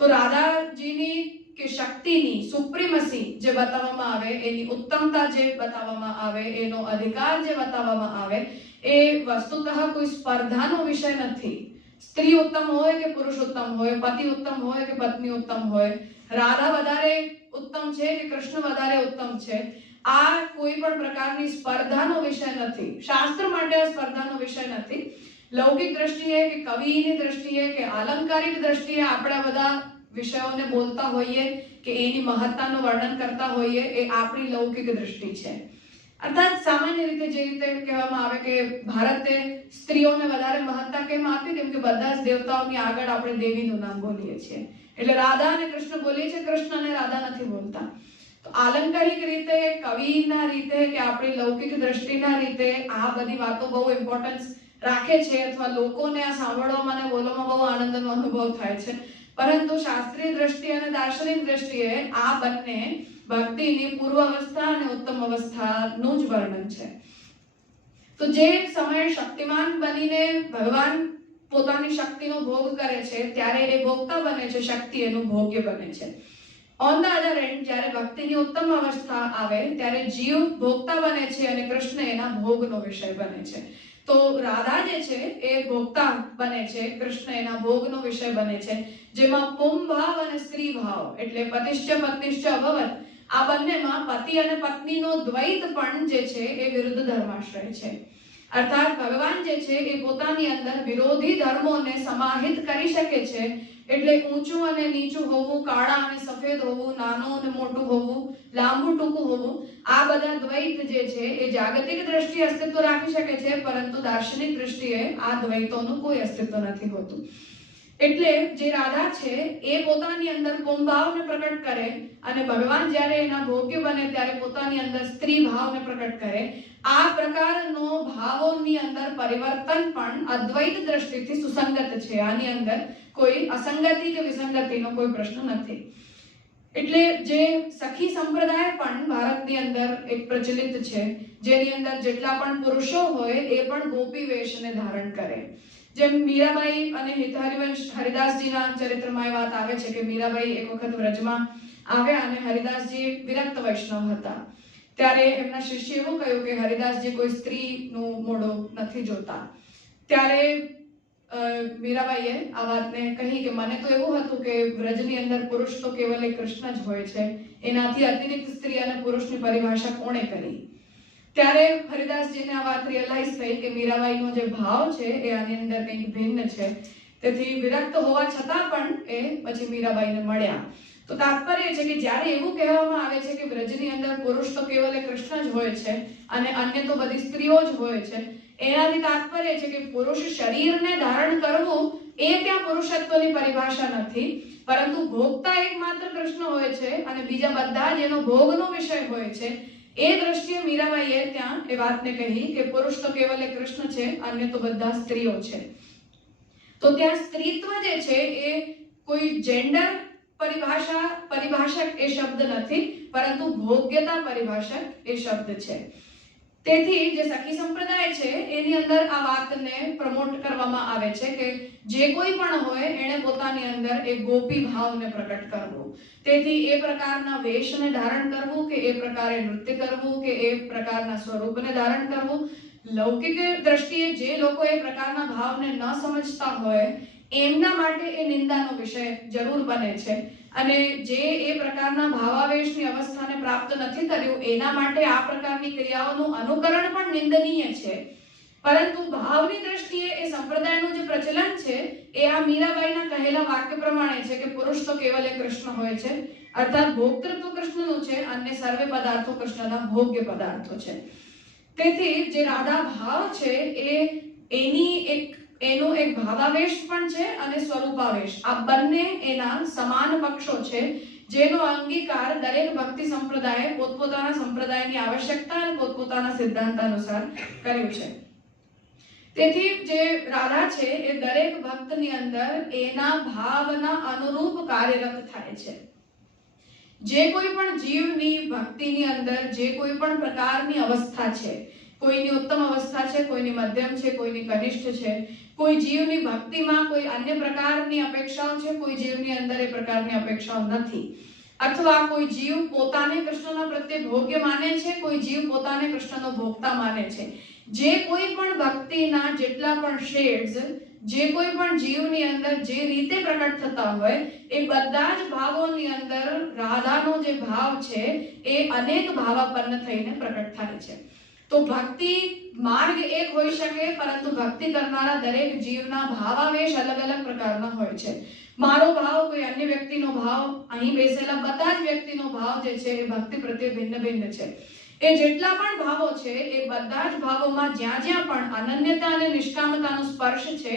તો રાધાજીની કે શક્તિની સુપ્રીમસી જે બતાવવામાં આવે, એની ઉત્તમતા જે બતાવવામાં આવે, એનો અધિકાર જે બતાવવામાં આવે, એ વસ્તુતઃ કોઈ સ્પર્ધાનો વિષય નથી. સ્ત્રી ઉત્તમ હોય કે પુરુષ ઉત્તમ હોય, પતિ ઉત્તમ હોય કે પત્ની ઉત્તમ હોય, રાધા વધારે ઉત્તમ છે કે કૃષ્ણ વધારે ઉત્તમ છે, આ કોઈ પણ પ્રકારની સ્પર્ધાનો વિષય નથી. શાસ્ત્ર માટે આ સ્પર્ધાનો વિષય નથી. લૌકિક દ્રષ્ટિએ કે કવિની દ્રષ્ટિએ કે આલંકારિક દ્રષ્ટિએ આપણે બધા વિષયોને બોલતા હોઈએ કે એની મહત્તાનું વર્ણન કરતા હોઈએ, એ આપણી લૌકિક દ્રષ્ટિ છે. અર્થાત સામાન્ય રીતે જે રીતે કહેવામાં આવે કે ભારતે સ્ત્રીઓને વધારે મહત્તા કેમ આપી, કેમ કે બધા જ દેવતાઓની આગળ આપણે દેવીનું નામ બોલીએ છીએ. એટલે રાધા અને કૃષ્ણ બોલીએ છીએ, કૃષ્ણ અને રાધા નથી બોલતા. તો આલંકારિક રીતે, કવિના રીતે કે આપણી લૌકિક દ્રષ્ટિના રીતે આ બધી વાતો બહુ ઇમ્પોર્ટન્સ રાખે છે, અથવા લોકોને આ સાંભળવામાં અને બોલવામાં બહુ આનંદનો અનુભવ થાય છે. પરંતુ શાસ્ત્રીય દ્રષ્ટિ અને દાર્શનિક દ્રષ્ટિએ આ બંને ભક્તિની પૂર્વ અવસ્થા અને ઉત્તમ અવસ્થાનું જ વર્ણન છે. તો જે સમયે શક્તિમાન બનીને ભગવાન પોતાની શક્તિનો ભોગ કરે છે ત્યારે એ ભોગતા બને છે, શક્તિ એનું ભોગ્ય બને છે. ઓન ધ અધર એન્ડ જ્યારે ભક્તિની ઉત્તમ અવસ્થા આવે ત્યારે જીવ ભોગતા બને છે અને કૃષ્ણ એના ભોગનો વિષય બને છે. તો રાધા જે છે એ ભોગતા બને છે, કૃષ્ણ એના ભોગનો વિષય બને છે, જેમાં પું ભાવ અને સ્ત્રી ભાવ એટલે પતિશ્ચ પત્નિશ્ચ અભવત, આ બંનેમાં પતિ અને પત્નીનો દ્વૈત પણ જે છે એ વિરુદ્ધ ધર્માશ્રય છે. અર્થાત ભગવાન જે છે એ પોતાની અંદર વિરોધી ધર્મોને સમાહિત કરી શકે છે. એટલે ઊંચું અને નીચું હોવું, કાળા અને સફેદ હોવું, નાનું અને મોટું હોવું, લાંબુ ટૂંકું હોવું, આ બધા દ્વૈત જે છે એ જાગતિક દ્રષ્ટિએ અસ્તિત્વ રાખી શકે છે, પરંતુ દાર્શનિક દ્રષ્ટિએ આ દ્વૈતોનું કોઈ અસ્તિત્વ નથી હોતું. એટલે જે રાધા છે એ પોતાની અંદર પુંભાવને પ્રગટ કરે અને ભગવાન જ્યારે એના ભોગ્ય બને ત્યારે પોતાની અંદર સ્ત્રી ભાવને પ્રગટ કરે. આ પ્રકારનો ભાવોની અંદર પરિવર્તન પણ અદ્વૈત દ્રષ્ટિથી સુસંગત છે. આની અંદર કોઈ અસંગતિ કે વિસંગતિનો કોઈ પ્રશ્ન નથી. એટલે જે સખી સંપ્રદાય પણ ભારતની અંદર એક પ્રચલિત છે, જેની અંદર જેટલા પણ પુરુષો હોય એ પણ ગોપી વેશને ધારણ કરે. જેમ મીરાબાઈ અને હરિદાસજીના ચરિત્રમાં એ વાત આવે છે કે મીરાબાઈ એક વખત વ્રજમાં આવ્યા અને હરિદાસજી વિરક્ત વૈષ્ણવ હતા. ત્યારે એમના શિષ્ય એવું કહ્યું કે હરિદાસજી કોઈ સ્ત્રીનું મોઢું નથી જોતા. ત્યારે મીરાબાઈએ આ વાતને કહી કે મને તો એવું હતું કે વ્રજની અંદર પુરુષ તો કેવલ એક કૃષ્ણ જ હોય છે, એનાથી અતિરિક્ત સ્ત્રી અને પુરુષની પરિભાષા કોણે કરી. ત્યારે હરિદાસજીને આ વાત રિયલાઇઝ થઈ કે મીરાબાઈનો જે ભાવ છે એ આની અંદર કંઈક ભિન્ન છે. તેથી વિરક્ત હોવા છતાં પણ એ પછી મીરાબાઈને મળ્યા. તો તાત્પર્ય છે કે જ્યારે એવું કહેવામાં આવે છે કે વ્રજની અંદર પુરુષ તો કેવલ એક કૃષ્ણ જ હોય છે અને અન્ય તો બધી સ્ત્રીઓ જ હોય છે, એનાથી તાત્પર્ય છે કે પુરુષ શરીરને ધારણ કરવું એ ત્યાં પુરુષત્વની પરિભાષા નથી, પરંતુ ભોગતા એકમાત્ર કૃષ્ણ હોય છે અને બીજા બધા જ એનો ભોગનો વિષય હોય છે. એ દ્રષ્ટિએ મીરાબાઈએ ત્યાં એ વાતને કહી કે પુરુષ તો કેવલ એક કૃષ્ણ છે, અન્ય તો બધા સ્ત્રીઓ છે. તો ત્યાં સ્ત્રીત્વ જે છે એ કોઈ જેન્ડર પરિભાષક એ શબ્દ નથી, પરંતુ ભોગ્યતા પરિભાષક એ શબ્દ છે. તેથી જે સખી સંપ્રદાય છે એની અંદર આ વાતને પ્રમોટ કરવામાં આવે છે કે જે કોઈ પણ હોય એણે પોતાની અંદર એક ગોપી ભાવને પ્રકટ કરવો. તેથી એ પ્રકારના વેશને ધારણ કરવું કે એ પ્રકારે નૃત્ય કરવું કે એ પ્રકારના સ્વરૂપને ધારણ કરવું, લૌકિક દ્રષ્ટિએ જે લોકો એ પ્રકારના ભાવને ન સમજતા હોય એમના માટે એ નિંદાનો વિષય જરૂર બને છે. અને જે એ પ્રકારના ભાવાવેશની અવસ્થાને પ્રાપ્ત નથી કર્યું એના માટે આ પ્રકારની ક્રિયાઓનું અનુકરણ પણ નિંદનીય છે. પરંતુ ભાવની દ્રષ્ટિએ એ સંપ્રદાયનું જે પ્રચલન છે એ આ મીરાબાઈના કહેલા વાક્ય પ્રમાણે છે કે પુરુષ તો કેવલ એક કૃષ્ણ હોય છે, અર્થાત ભોક્તૃત્વ કૃષ્ણનું છે, અન્ય સર્વે પદાર્થો કૃષ્ણના ભોગ્ય પદાર્થો છે. તેથી જે રાધા ભાવ છે એનું એક ભાવાવેશ પણ છે અને સ્વરૂપાવેશ, આ બંને એના સમાન પક્ષો છે, જેનો અંગીકાર દરેક ભક્તિ સંપ્રદાયે પોતપોતાના સંપ્રદાયની આવશ્યકતા અને પોતપોતાના સિદ્ધાંત અનુસાર કર્યું છે. તેથી જે રાધા છે એ દરેક ભક્તની અંદર એના ભાવના અનુરૂપ કાર્યરત થાય છે. જે કોઈ પણ જીવની ભક્તિની અંદર જે કોઈ પણ પ્રકારની અવસ્થા છે, કોઈની ઉત્તમ અવસ્થા છે, કોઈની મધ્યમ છે, કોઈની કનિષ્ઠ છે, કોઈ જીવની ભક્તિમાં કોઈ અન્ય પ્રકારની અપેક્ષાઓ છે, કોઈ જીવની અંદર એ પ્રકારની અપેક્ષાઓ નથી, અથવા કોઈ જીવ પોતાને કૃષ્ણના પ્રત્યે ભોગ્ય માને છે, કોઈ જીવ પોતાને કૃષ્ણનો ભોગતા માને છે. જે કોઈ પણ ભક્તિના જેટલા પણ શેડ્સ જે કોઈ પણ જીવની અંદર જે રીતે પ્રકટ થતા હોય એ બધા જ ભાવોની અંદર રાધાનો જે ભાવ છે એ અનેક ભાવાપન્ન થઈને પ્રકટ થાય છે. તો ભક્તિ માર્ગ એક હોઈ શકે, પરંતુ ભક્તિ કરનારા દરેક જીવના ભાવાવેશ અલગ અલગ પ્રકારના હોય છે. મારો ભાવ કોઈ અન્ય વ્યક્તિનો ભાવ, અહીં બેસેલા બધા જ વ્યક્તિનો ભાવ જે છે એ ભક્તિ પ્રત્યે ભિન્ન ભિન્ન છે. એ જેટલા પણ ભાવો છે એ બધા જ ભાવોમાં જ્યાં જ્યાં પણ અનન્યતા અને નિષ્કામતાનો સ્પર્શ છે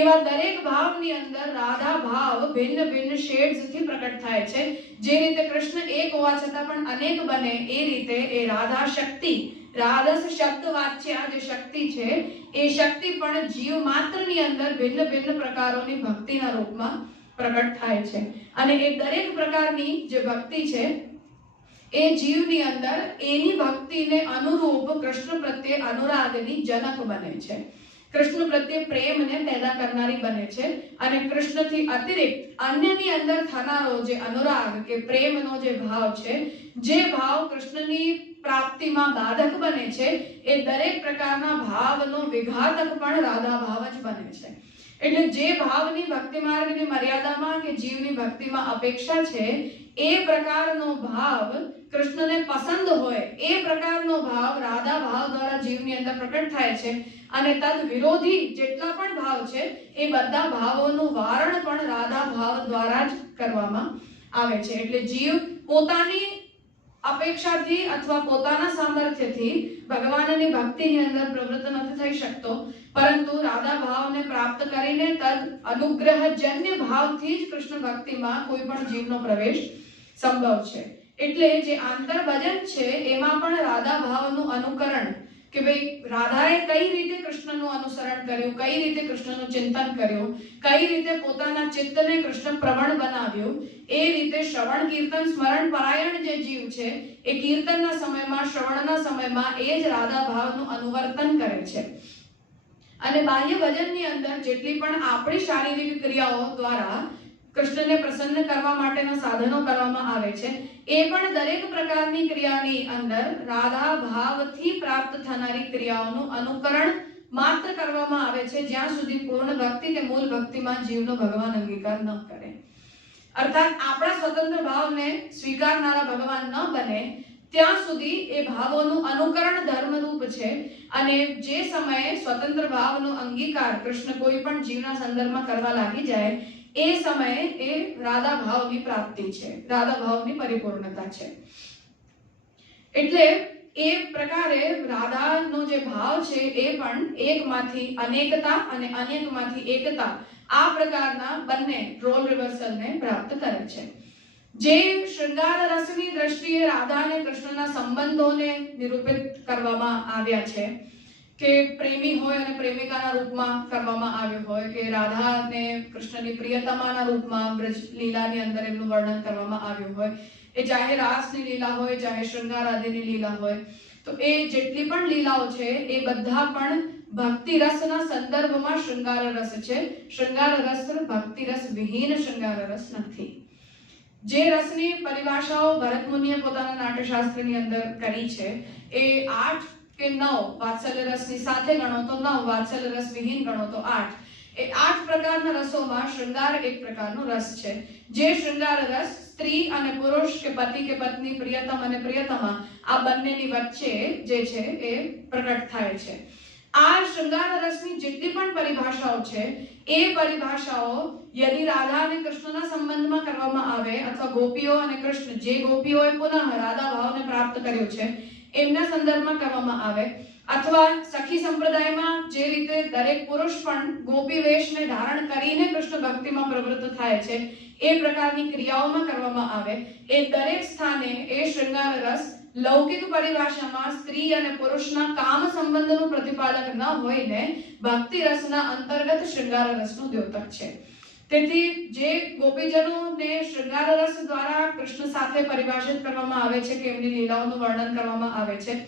એવા દરેક ભાવની અંદર રાધા ભાવ ભિન્ન ભિન્ન શેડ્સથી પ્રકટ થાય છે. જે રીતે કૃષ્ણ એક હોવા છતાં પણ અનેક બને એ રીતે એ રાધા શક્તિ, રાધસ શબ્દ વાચ્ય જે શક્તિ છે એ શક્તિ પણ જીવ માત્રની અંદર ભિન્ન ભિન્ન પ્રકારોની ભક્તિના રૂપમાં પ્રકટ થાય છે. અને એ દરેક પ્રકારની જે ભક્તિ છે એ જીવની અંદર એની ભક્તિને અનુરૂપ કૃષ્ણ પ્રત્યે અનુરાગની જનક બને છે, કૃષ્ણ પ્રત્યે પ્રેમને પેદા કરનારી બને છે. અને કૃષ્ણથી અતિરિક્ત અન્યની અંદર થનારો જે અનુરાગ કે પ્રેમનો જે ભાવ છે, જે ભાવ કૃષ્ણની પ્રાપ્તિમાં બાધક બને છે, એ દરેક પ્રકારના ભાવનો વિઘાતક પણ રાધા ભાવ જ બને છે. એટલે જે ભાવની ભક્તિ માર્ગની મર્યાદામાં કે જીવની ભક્તિમાં અપેક્ષા છે એ પ્રકારનો ભાવ કૃષ્ણને પસંદ હોય એ પ્રકારનો ભાવ રાધા ભાવ દ્વારા જીવની અંદર પ્રકટ થાય છે. અને તદ વિરોધી જેટલા પણ ભાવ છે એ બધા ભાવોનું વારણ પણ રાધા ભાવ દ્વારા જ કરવામાં આવે છે. એટલે જીવ પોતાની અપેક્ષાથી અથવા પોતાના સામર્થ્યથી ભગવાનની ભક્તિની અંદર પ્રવૃત્ત નથી થઈ શકતો, પરંતુ રાધા ભાવને પ્રાપ્ત કરીને તદ અનુગ્રહજન્ય ભાવથી જ કૃષ્ણ ભક્તિમાં કોઈ પણ જીવનો પ્રવેશ સંભવ છે. એટલે જે આંતર ભજન છે એમાં પણ રાધા ભાવનું અનુકરણ કે ભાઈ રાધાએ કઈ રીતે કૃષ્ણનું અનુસરણ કર્યું, કઈ રીતે કૃષ્ણનું ચિંતન કર્યું, કઈ રીતે પોતાના ચિત્તને કૃષ્ણ પ્રવણ બનાવ્યું, એ રીતે શ્રવણ કીર્તન સ્મરણ પરાયણ જે જીવ છે એ કીર્તનના સમયમાં, શ્રવણના સમયમાં એ જ રાધા ભાવનું અનુવર્તન કરે છે. અને બાહ્ય ભજનની અંદર જેટલી પણ આપણી શારીરિક ક્રિયાઓ દ્વારા કૃષ્ણને પ્રસન્ન કરવા માટેના સાધનો કરવામાં આવે છે, એ પણ દરેક પ્રકારની ક્રિયાની અંદર રાધા ભાવથી પ્રાપ્ત થનારી ક્રિયાઓનું અનુકરણ માત્ર કરવામાં આવે છે, જ્યાં સુધી પૂર્ણ ભક્તિ કે મૂળ ભક્તિમાં જીવનો ભગવાન અંગીકાર ન કરે. અર્થાત આપણા સ્વતંત્ર ભાવને સ્વીકારનારા ભગવાન ન બને ત્યાં સુધી એ ભાવોનું અનુકરણ ધર્મરૂપ છે. અને જે સમયે સ્વતંત્ર ભાવનો અંગીકાર કૃષ્ણ કોઈ પણ જીવના સંદર્ભમાં કરવા લાગી જાય, એ સમયે એ રાધા ભાવની પ્રાપ્તિ છે, રાધા ભાવની પરિપૂર્ણતા છે. એટલે એ પ્રકારે રાધાનો જે ભાવ છે એ પણ એકમાંથી અનેકતા અને અનેકમાંથી એકતા, આ પ્રકારના બંને રોલ રિવર્સલને પ્રાપ્ત કરે છે. જે શૃંગાર રસની દ્રષ્ટિએ રાધા અને કૃષ્ણના સંબંધોને નિરૂપિત કરવામાં આવ્યા છે, કે પ્રેમી હોય અને પ્રેમિકાના રૂપમાં કરવામાં આવ્યું હોય, કે રાધા અને કૃષ્ણની પ્રિયતમાના રૂપમાં બ્રજ લીલાની અંદર એમનું વર્ણન કરવામાં આવ્યું હોય, એ ચાહે રાસની લીલા હોય, ચાહે શૃંગાર આદિની લીલા હોય, તો એ જેટલી પણ લીલાઓ છે એ બધા પણ ભક્તિ રસના સંદર્ભમાં શૃંગાર રસ છે. શૃંગાર રસ ભક્તિ રસ વિહીન શૃંગાર રસ નથી. જે રસની પરિભાષાઓ ભરત મુનિએ પોતાના નાટ્યશાસ્ત્રની અંદર કરી છે એ 8 કે 9 વાત્સલ્ય રસની સાથે ગણો તો 9, વાત્સલ્ય રસ વિહીન ગણો તો 8. એ 8 પ્રકારના રસોમાં શૃંગાર એક પ્રકારનો રસ છે. જે શૃંગાર રસ સ્ત્રી અને પુરુષ કે પતિ કે પત્ની, પ્રિયતમ અને પ્રિયતમા, આ બંનેની વચ્ચે જે છે એ પ્રગટ થાય છે. આ શૃંગાર રસની જેટલી પણ પરિભાષાઓ છે એ પરિભાષાઓ યદિ રાધા અને કૃષ્ણના સંબંધમાં કરવામાં આવે, અથવા ગોપીઓ અને કૃષ્ણ, જે ગોપીઓએ પુનઃ રાધા ભાવને પ્રાપ્ત કર્યો છે એમના સંદર્ભમાં કરવામાં આવે, અથવા સખી સંપ્રદાયમાં જે રીતે દરેક પુરુષ પણ ગોપી વેશને ધારણ કરીને કૃષ્ણ ભક્તિમાં પ્રવૃત્ત થાય છે, એ પ્રકારની ક્રિયાઓમાં કરવામાં આવે, એ દરેક સ્થાને એ શૃંગાર રસ લૌકિક પરિભાષામાં સ્ત્રી અને પુરુષના કામ સંબંધનું પ્રતિપાદક ન હોઈને ભક્તિ રસના અંતર્ગત શૃંગાર રસનું દ્યોતક છે. તેથી જે ગોપીજનોને શૃંગાર રસ દ્વારા કૃષ્ણ સાથે પરિભાષિત કરવામાં આવે છે, કે એમની લીલાઓનું વર્ણન કરવામાં આવે છે,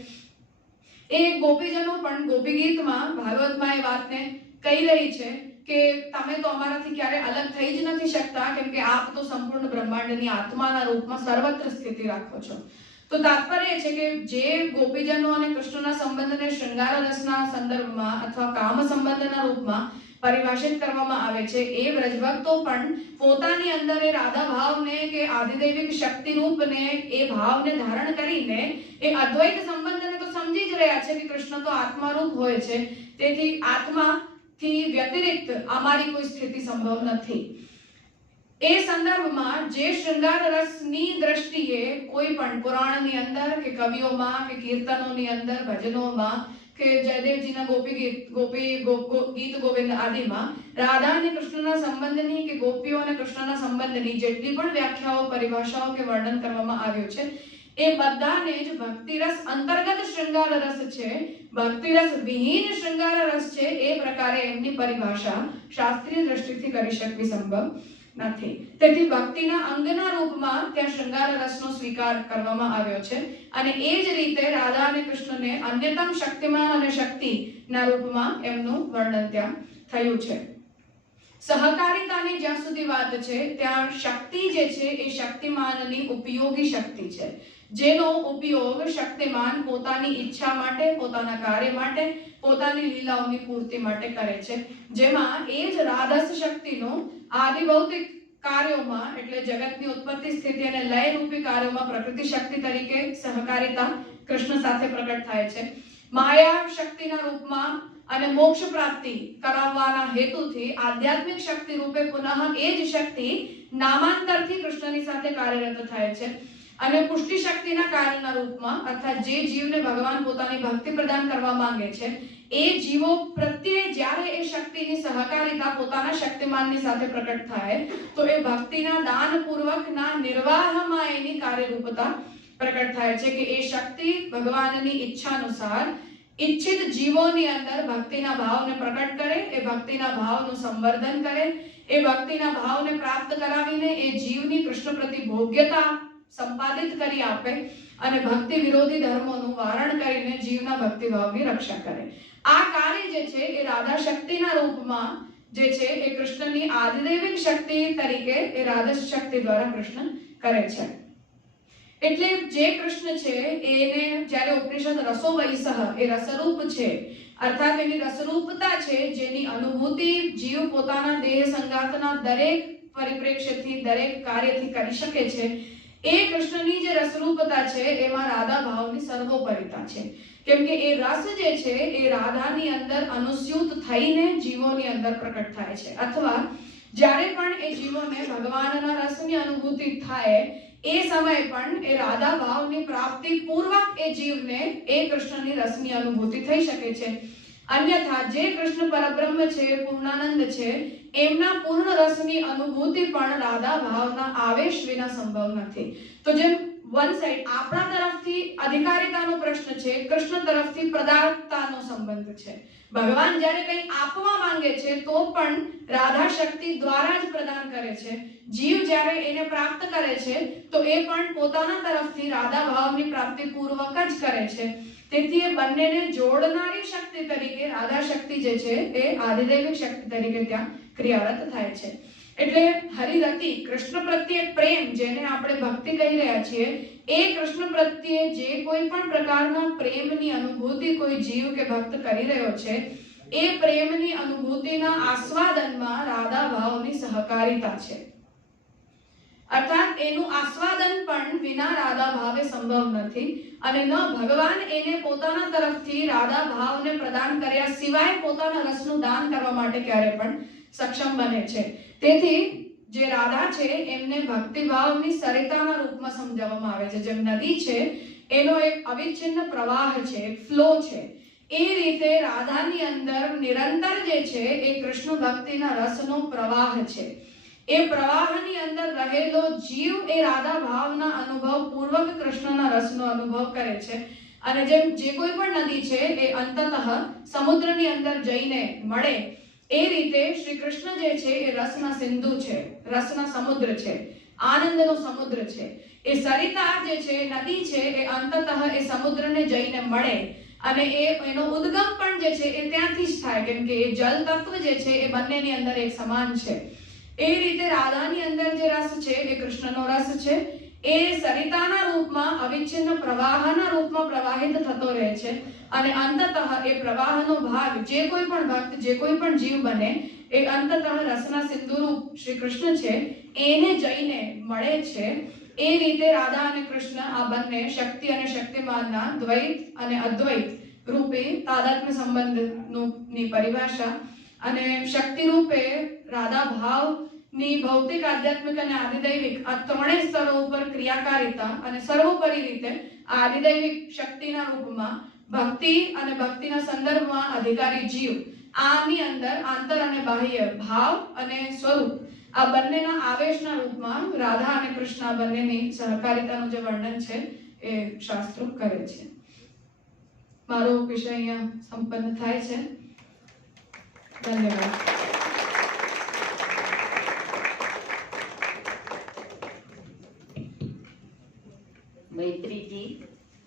એ ગોપીજનો પણ ગોપી ગીતમાં ભાગવતમાં એ વાતને કહી રહી છે કે તમે તો અમારાથી ક્યારે અલગ થઈ જ નથી શકતા, કેમ કે આપ તો સંપૂર્ણ બ્રહ્માંડની આત્માના રૂપમાં સર્વત્ર સ્થિતિ રાખો છો. તો તાત્પર્ય છે કે જે ગોપીજનો અને કૃષ્ણના સંબંધને શૃંગાર રસના સંદર્ભમાં અથવા કામ સંબંધના રૂપમાં પરિભાષિત કરવામાં આવે છે, એ વ્રજભક્તો પણ પોતાની અંદર એ રાધા ભાવને કે આદિદૈવિક શક્તિ રૂપને, એ ભાવને ધારણ કરીને એ અદ્વૈત સંબંધને તો સમજી જ રહ્યા છે કે કૃષ્ણ તો આત્મારૂપ હોય છે, તેથી આત્માથી વ્યતિરિક્ત અમારી કોઈ સ્થિતિ સંભવ નથી. એ સંદર્ભમાં જે શૃંગાર રસની દ્રષ્ટિએ કોઈ પણ પુરાણની અંદર કે કવિઓમાં કે કીર્તનોની અંદર, ભજનોમાં કે જયદેવજીના ગીત ગોવિંદ આદિમાં રાધા અને કૃષ્ણના સંબંધની કે ગોપીઓ અને કૃષ્ણના સંબંધની જેટલી પણ વ્યાખ્યાઓ, પરિભાષાઓ કે વર્ણન કરવામાં આવ્યું છે, એ બધાને જ ભક્તિરસ અંતર્ગત શૃંગાર રસ છે, ભક્તિરસ વિહીન શૃંગાર રસ છે, એ પ્રકારે એમની પરિભાષા શાસ્ત્રીય દ્રષ્ટિથી કરી શકવી સંભવ નથી. તેથી ભક્તિના અંગના રૂપમાં ત્યાં શૃંગાર રસનો સ્વીકાર કરવામાં આવ્યો છે, અને એ જ રીતે રાધા અને કૃષ્ણને અન્યતમ શક્તિમાન અને શક્તિના રૂપમાં એમનું વર્ણન ત્યાં થયું છે. સહકારિતાની જ્યાં સુધી વાત છે, ત્યાં શક્તિ જે છે એ શક્તિમાનની ઉપયોગી શક્તિ છે, જેનો ઉપયોગ શક્તિમાન પોતાની ઈચ્છા માટે, પોતાના કાર્ય માટે, પોતાની લીલાઓની પૂર્તિ માટે કરે છે, જેમાં એ જ રાધસ શક્તિનો આદિભૌતિક કાર્યોમાં, એટલે જગતની ઉત્પત્તિ, સ્થિતિ અને લય રૂપી કાર્યોમાં પ્રકૃતિ શક્તિ તરીકે સહકારિતા કૃષ્ણ સાથે પ્રગટ થાય છે. માયા શક્તિના રૂપમાં અને મોક્ષ પ્રાપ્તિ કરાવવાના હેતુથી આધ્યાત્મિક શક્તિ રૂપે પુનઃ એ જ શક્તિ નામાંતરથી કૃષ્ણની સાથે કાર્યરત થાય છે. અને પુષ્ટિ શક્તિના કાર્યના રૂપમાં, અર્થાત જે જીવને ભગવાન પોતાની ભક્તિ પ્રદાન કરવા માંગે છે, એ જીવો પ્રત્યે જ્યારે એ શક્તિની સહકારિતા પોતાના શક્તિમાનની સાથે પ્રકટ થાય, તો એ ભક્તિના દાનપૂર્વકના નિર્વાહમાં એની કાર્યરૂપતા પ્રકટ થાય છે, કે એ શક્તિ ભગવાનની ઈચ્છા અનુસાર ઈચ્છિત જીવોની અંદર ભક્તિના ભાવને પ્રગટ કરે, એ ભક્તિના ભાવનું સંવર્ધન કરે, એ ભક્તિના ભાવને પ્રાપ્ત કરાવીને એ જીવની કૃષ્ણ પ્રતિ ભોગ્યતા સંપાદિત કરી આપે અને ભક્તિ વિરોધી ધર્મોનું વારણ કરીને જીવના ભક્તિ ભાવની રક્ષા કરે. આ કાર્ય જે છે એ રાધા શક્તિના રૂપમાં જે છે એ કૃષ્ણની આદિદૈવિક શક્તિ તરીકે એ રાધા શક્તિ દ્વારા કૃષ્ણ કરે છે. એટલે જે કૃષ્ણ છે એને જ્યારે ઉપનિષદ રસો વૈસહ એ રસરૂપ છે, અર્થાત એની રસરૂપતા છે, જેની અનુભૂતિ જીવ પોતાના દેહ સંગાતના દરેક પરિપ્રેક્ષ્યથી દરેક કાર્યથી કરી શકે છે. એ કૃષ્ણની જે રસરૂપતા છે એમાં રાધા ભાવની સર્વોપરિતા છે. કેમ કે એ રસ જે છે એ રાધાની અંદર અનુસ્યુત થઈને જીવોની અંદર પ્રકટ થાય છે, અથવા જ્યારે પણ એ જીવોને ભગવાનના રસની અનુભૂતિ થાય એ સમય પણ એ રાધા ભાવની પ્રાપ્તિ પૂર્વક એ જીવને એ કૃષ્ણની રસની અનુભૂતિ થઈ શકે છે. અન્યથા જે કૃષ્ણ પરબ્રહ્મ છે, પૂર્ણાનંદ છે, એમના પૂર્ણ રસની અનુભૂતિ પણ રાધા ભાવના આવેશ વિના સંભવ નથી. તો જેમ વન સાઈડ આપણા તરફથી અધિકારિતાનો પ્રશ્ન છે, કૃષ્ણ તરફથી પ્રદાતાનો સંબંધ છે. ભગવાન જ્યારે કંઈ આપવા માંગે છે તો પણ રાધા શક્તિ દ્વારા જ પ્રદાન કરે છે. જીવ જ્યારે એને પ્રાપ્ત કરે છે તો એ પણ પોતાના તરફથી રાધા ભાવની પ્રાપ્તિ પૂર્વક જ કરે છે. તેથી એ બંનેને જોડનારી શક્તિ તરીકે રાધા શક્તિ જે છે એ આદિદૈવિક શક્તિ તરીકે ત્યાં ક્રિયારત થાય છે. એટલે હરિરતિ કૃષ્ણ પ્રત્યે પ્રેમ, જેને આપણે ભક્તિ કહી રહ્યા છીએ, એ કૃષ્ણ પ્રત્યે જે કોઈ પણ પ્રકારના પ્રેમની અનુભૂતિ કોઈ જીવ કે ભક્ત કરી રહ્યો છે, એ પ્રેમની અનુભૂતિના આસ્વાદનમાં રાધા ભાવની સહકારિતા છે. અર્થાત એનું આસ્વાદન પણ વિના રાધા ભાવે સંભવ નથી અને ન ભગવાન એને પોતાના તરફથી રાધા ભાવને પ્રદાન કર્યા સિવાય પોતાના રસનું દાન કરવા માટે ક્યારે પણ સક્ષમ બને છે. તેથી જે રાધા છે એમને ભક્તિ ભાવની સરિતાના રૂપમાં સમજાવવામાં આવે છે. જેમ નદી છે એનો એક અવિચ્છિન્ન પ્રવાહ છે, એક ફ્લો છે, એ રીતે રાધાની અંદર નિરંતર જે છે એ કૃષ્ણ ભક્તિના રસનો પ્રવાહ છે. એ પ્રવાહની અંદર રહેલો જીવ એ રાધા ભાવના અનુભવ પૂર્વક કૃષ્ણના રસનો અનુભવ કરે છે. અને જેમ જે કોઈ પણ નદી છે એ અંતતઃ સમુદ્રની અંદર જઈને મળે, એ રીતે શ્રી કૃષ્ણ જે છે એ રસના સિંધુ છે, રસના સમુદ્ર છે, આનંદનો સમુદ્ર છે. એ સરિતા જે છે, નદી છે, એ અંતતઃ એ સમુદ્રને જઈને મળે અને એનો ઉદ્ગમ પણ જે છે એ ત્યાંથી જ થાય, કેમ કે એ જલ તત્વ જે છે એ બંનેની અંદર એક સમાન છે. એ રીતે રાધાની અંદર જે રસ છે એ કૃષ્ણનો રસ છે. એ સરિતાના રૂપમાં અવિચ્છિન્ન પ્રવાહના રૂપમાં પ્રવાહિત થતો રહે છે અને અંતતઃ એ પ્રવાહનો ભાગ જે કોઈ પણ ભક્ત, જે કોઈ પણ જીવ બને, એ અંતતઃ રસના સિંધુરૂપ શ્રી કૃષ્ણ છે એને જઈને મળે છે. એ રીતે રાધા અને કૃષ્ણ આ બંને શક્તિ અને શક્તિમાનના દ્વૈત અને અદ્વૈત રૂપે તાદાત્મ્ય સંબંધની પરિભાષા અને શક્તિ રૂપે રાધા ભાવની ભૌતિક, આધ્યાત્મિક અને આદિદૈવિક આ ત્રણેય સ્તરો ઉપર ક્રિયાકારિતા અને સર્વોપરી રીતે આદિદૈવિક શક્તિના રૂપમાં ભક્તિ અને ભક્તિના સંદર્ભમાં અધિકારી જીવ, આની અંદર આંતર અને બાહ્ય ભાવ અને સ્વરૂપ આ બંનેના આવેશના રૂપમાં રાધા અને કૃષ્ણ આ બંનેની સહકારિતાનું જે વર્ણન છે એ શાસ્ત્રો કરે છે. મારો વિષય અહીંયા સંપન્ન થાય છે. ધન્યવાદ. મૈત્રીજી,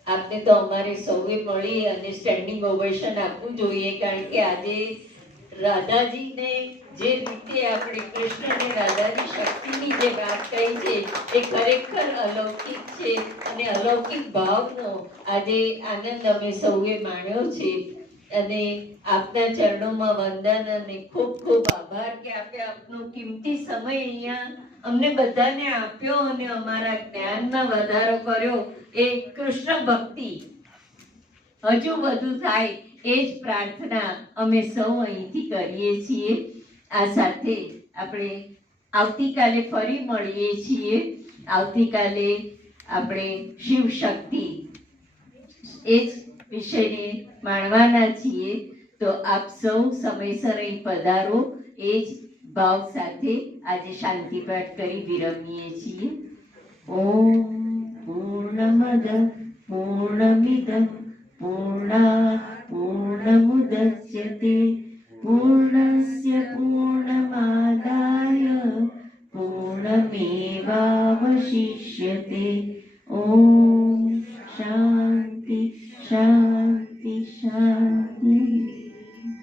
આપને તો અમારે સૌએ મળી અને સ્ટેન્ડિંગ ઓવેશન આપવું જોઈએ, કારણ કે આજે રાધાજીને જે રીતે આપણે કૃષ્ણ અને રાધાજી શક્તિની જે વાત કહી છે એ ખરેખર અલૌકિક છે અને અલૌકિક ભાવનો આજે આનંદ અમે સૌએ માણ્યો છે. અને આપના ચરણોમાં વંદન અને ખૂબ ખૂબ આભાર કે આપે આપનો કિંમતી સમય અહીંયા અમને બધાને આપ્યો અને અમારા જ્ઞાનમાં વધારો કર્યો. એ કૃષ્ણ ભક્તિ હજુ વધુ થાય એ જ પ્રાર્થના અમે સૌ અહીંથી કરીએ છીએ. આ સાથે આપણે આવતીકાલે ફરી મળીએ છીએ. આવતીકાલે આપણે શિવ શક્તિ એ જ વિષયને માણવાના છીએ. તો આપ સૌ સમયસર અહીં પધારો એ જ ભાવ સાથે આજે શાંતિ પાઠ કરી વિરમીએ છીએ. ઓમ પૂર્ણમદ પૂર્ણમિદ પૂર્ણાત पूर्णस्य पूर्णमादाय पूर्णमेवावशिष्यते। ॐ शान्ति शान्ति।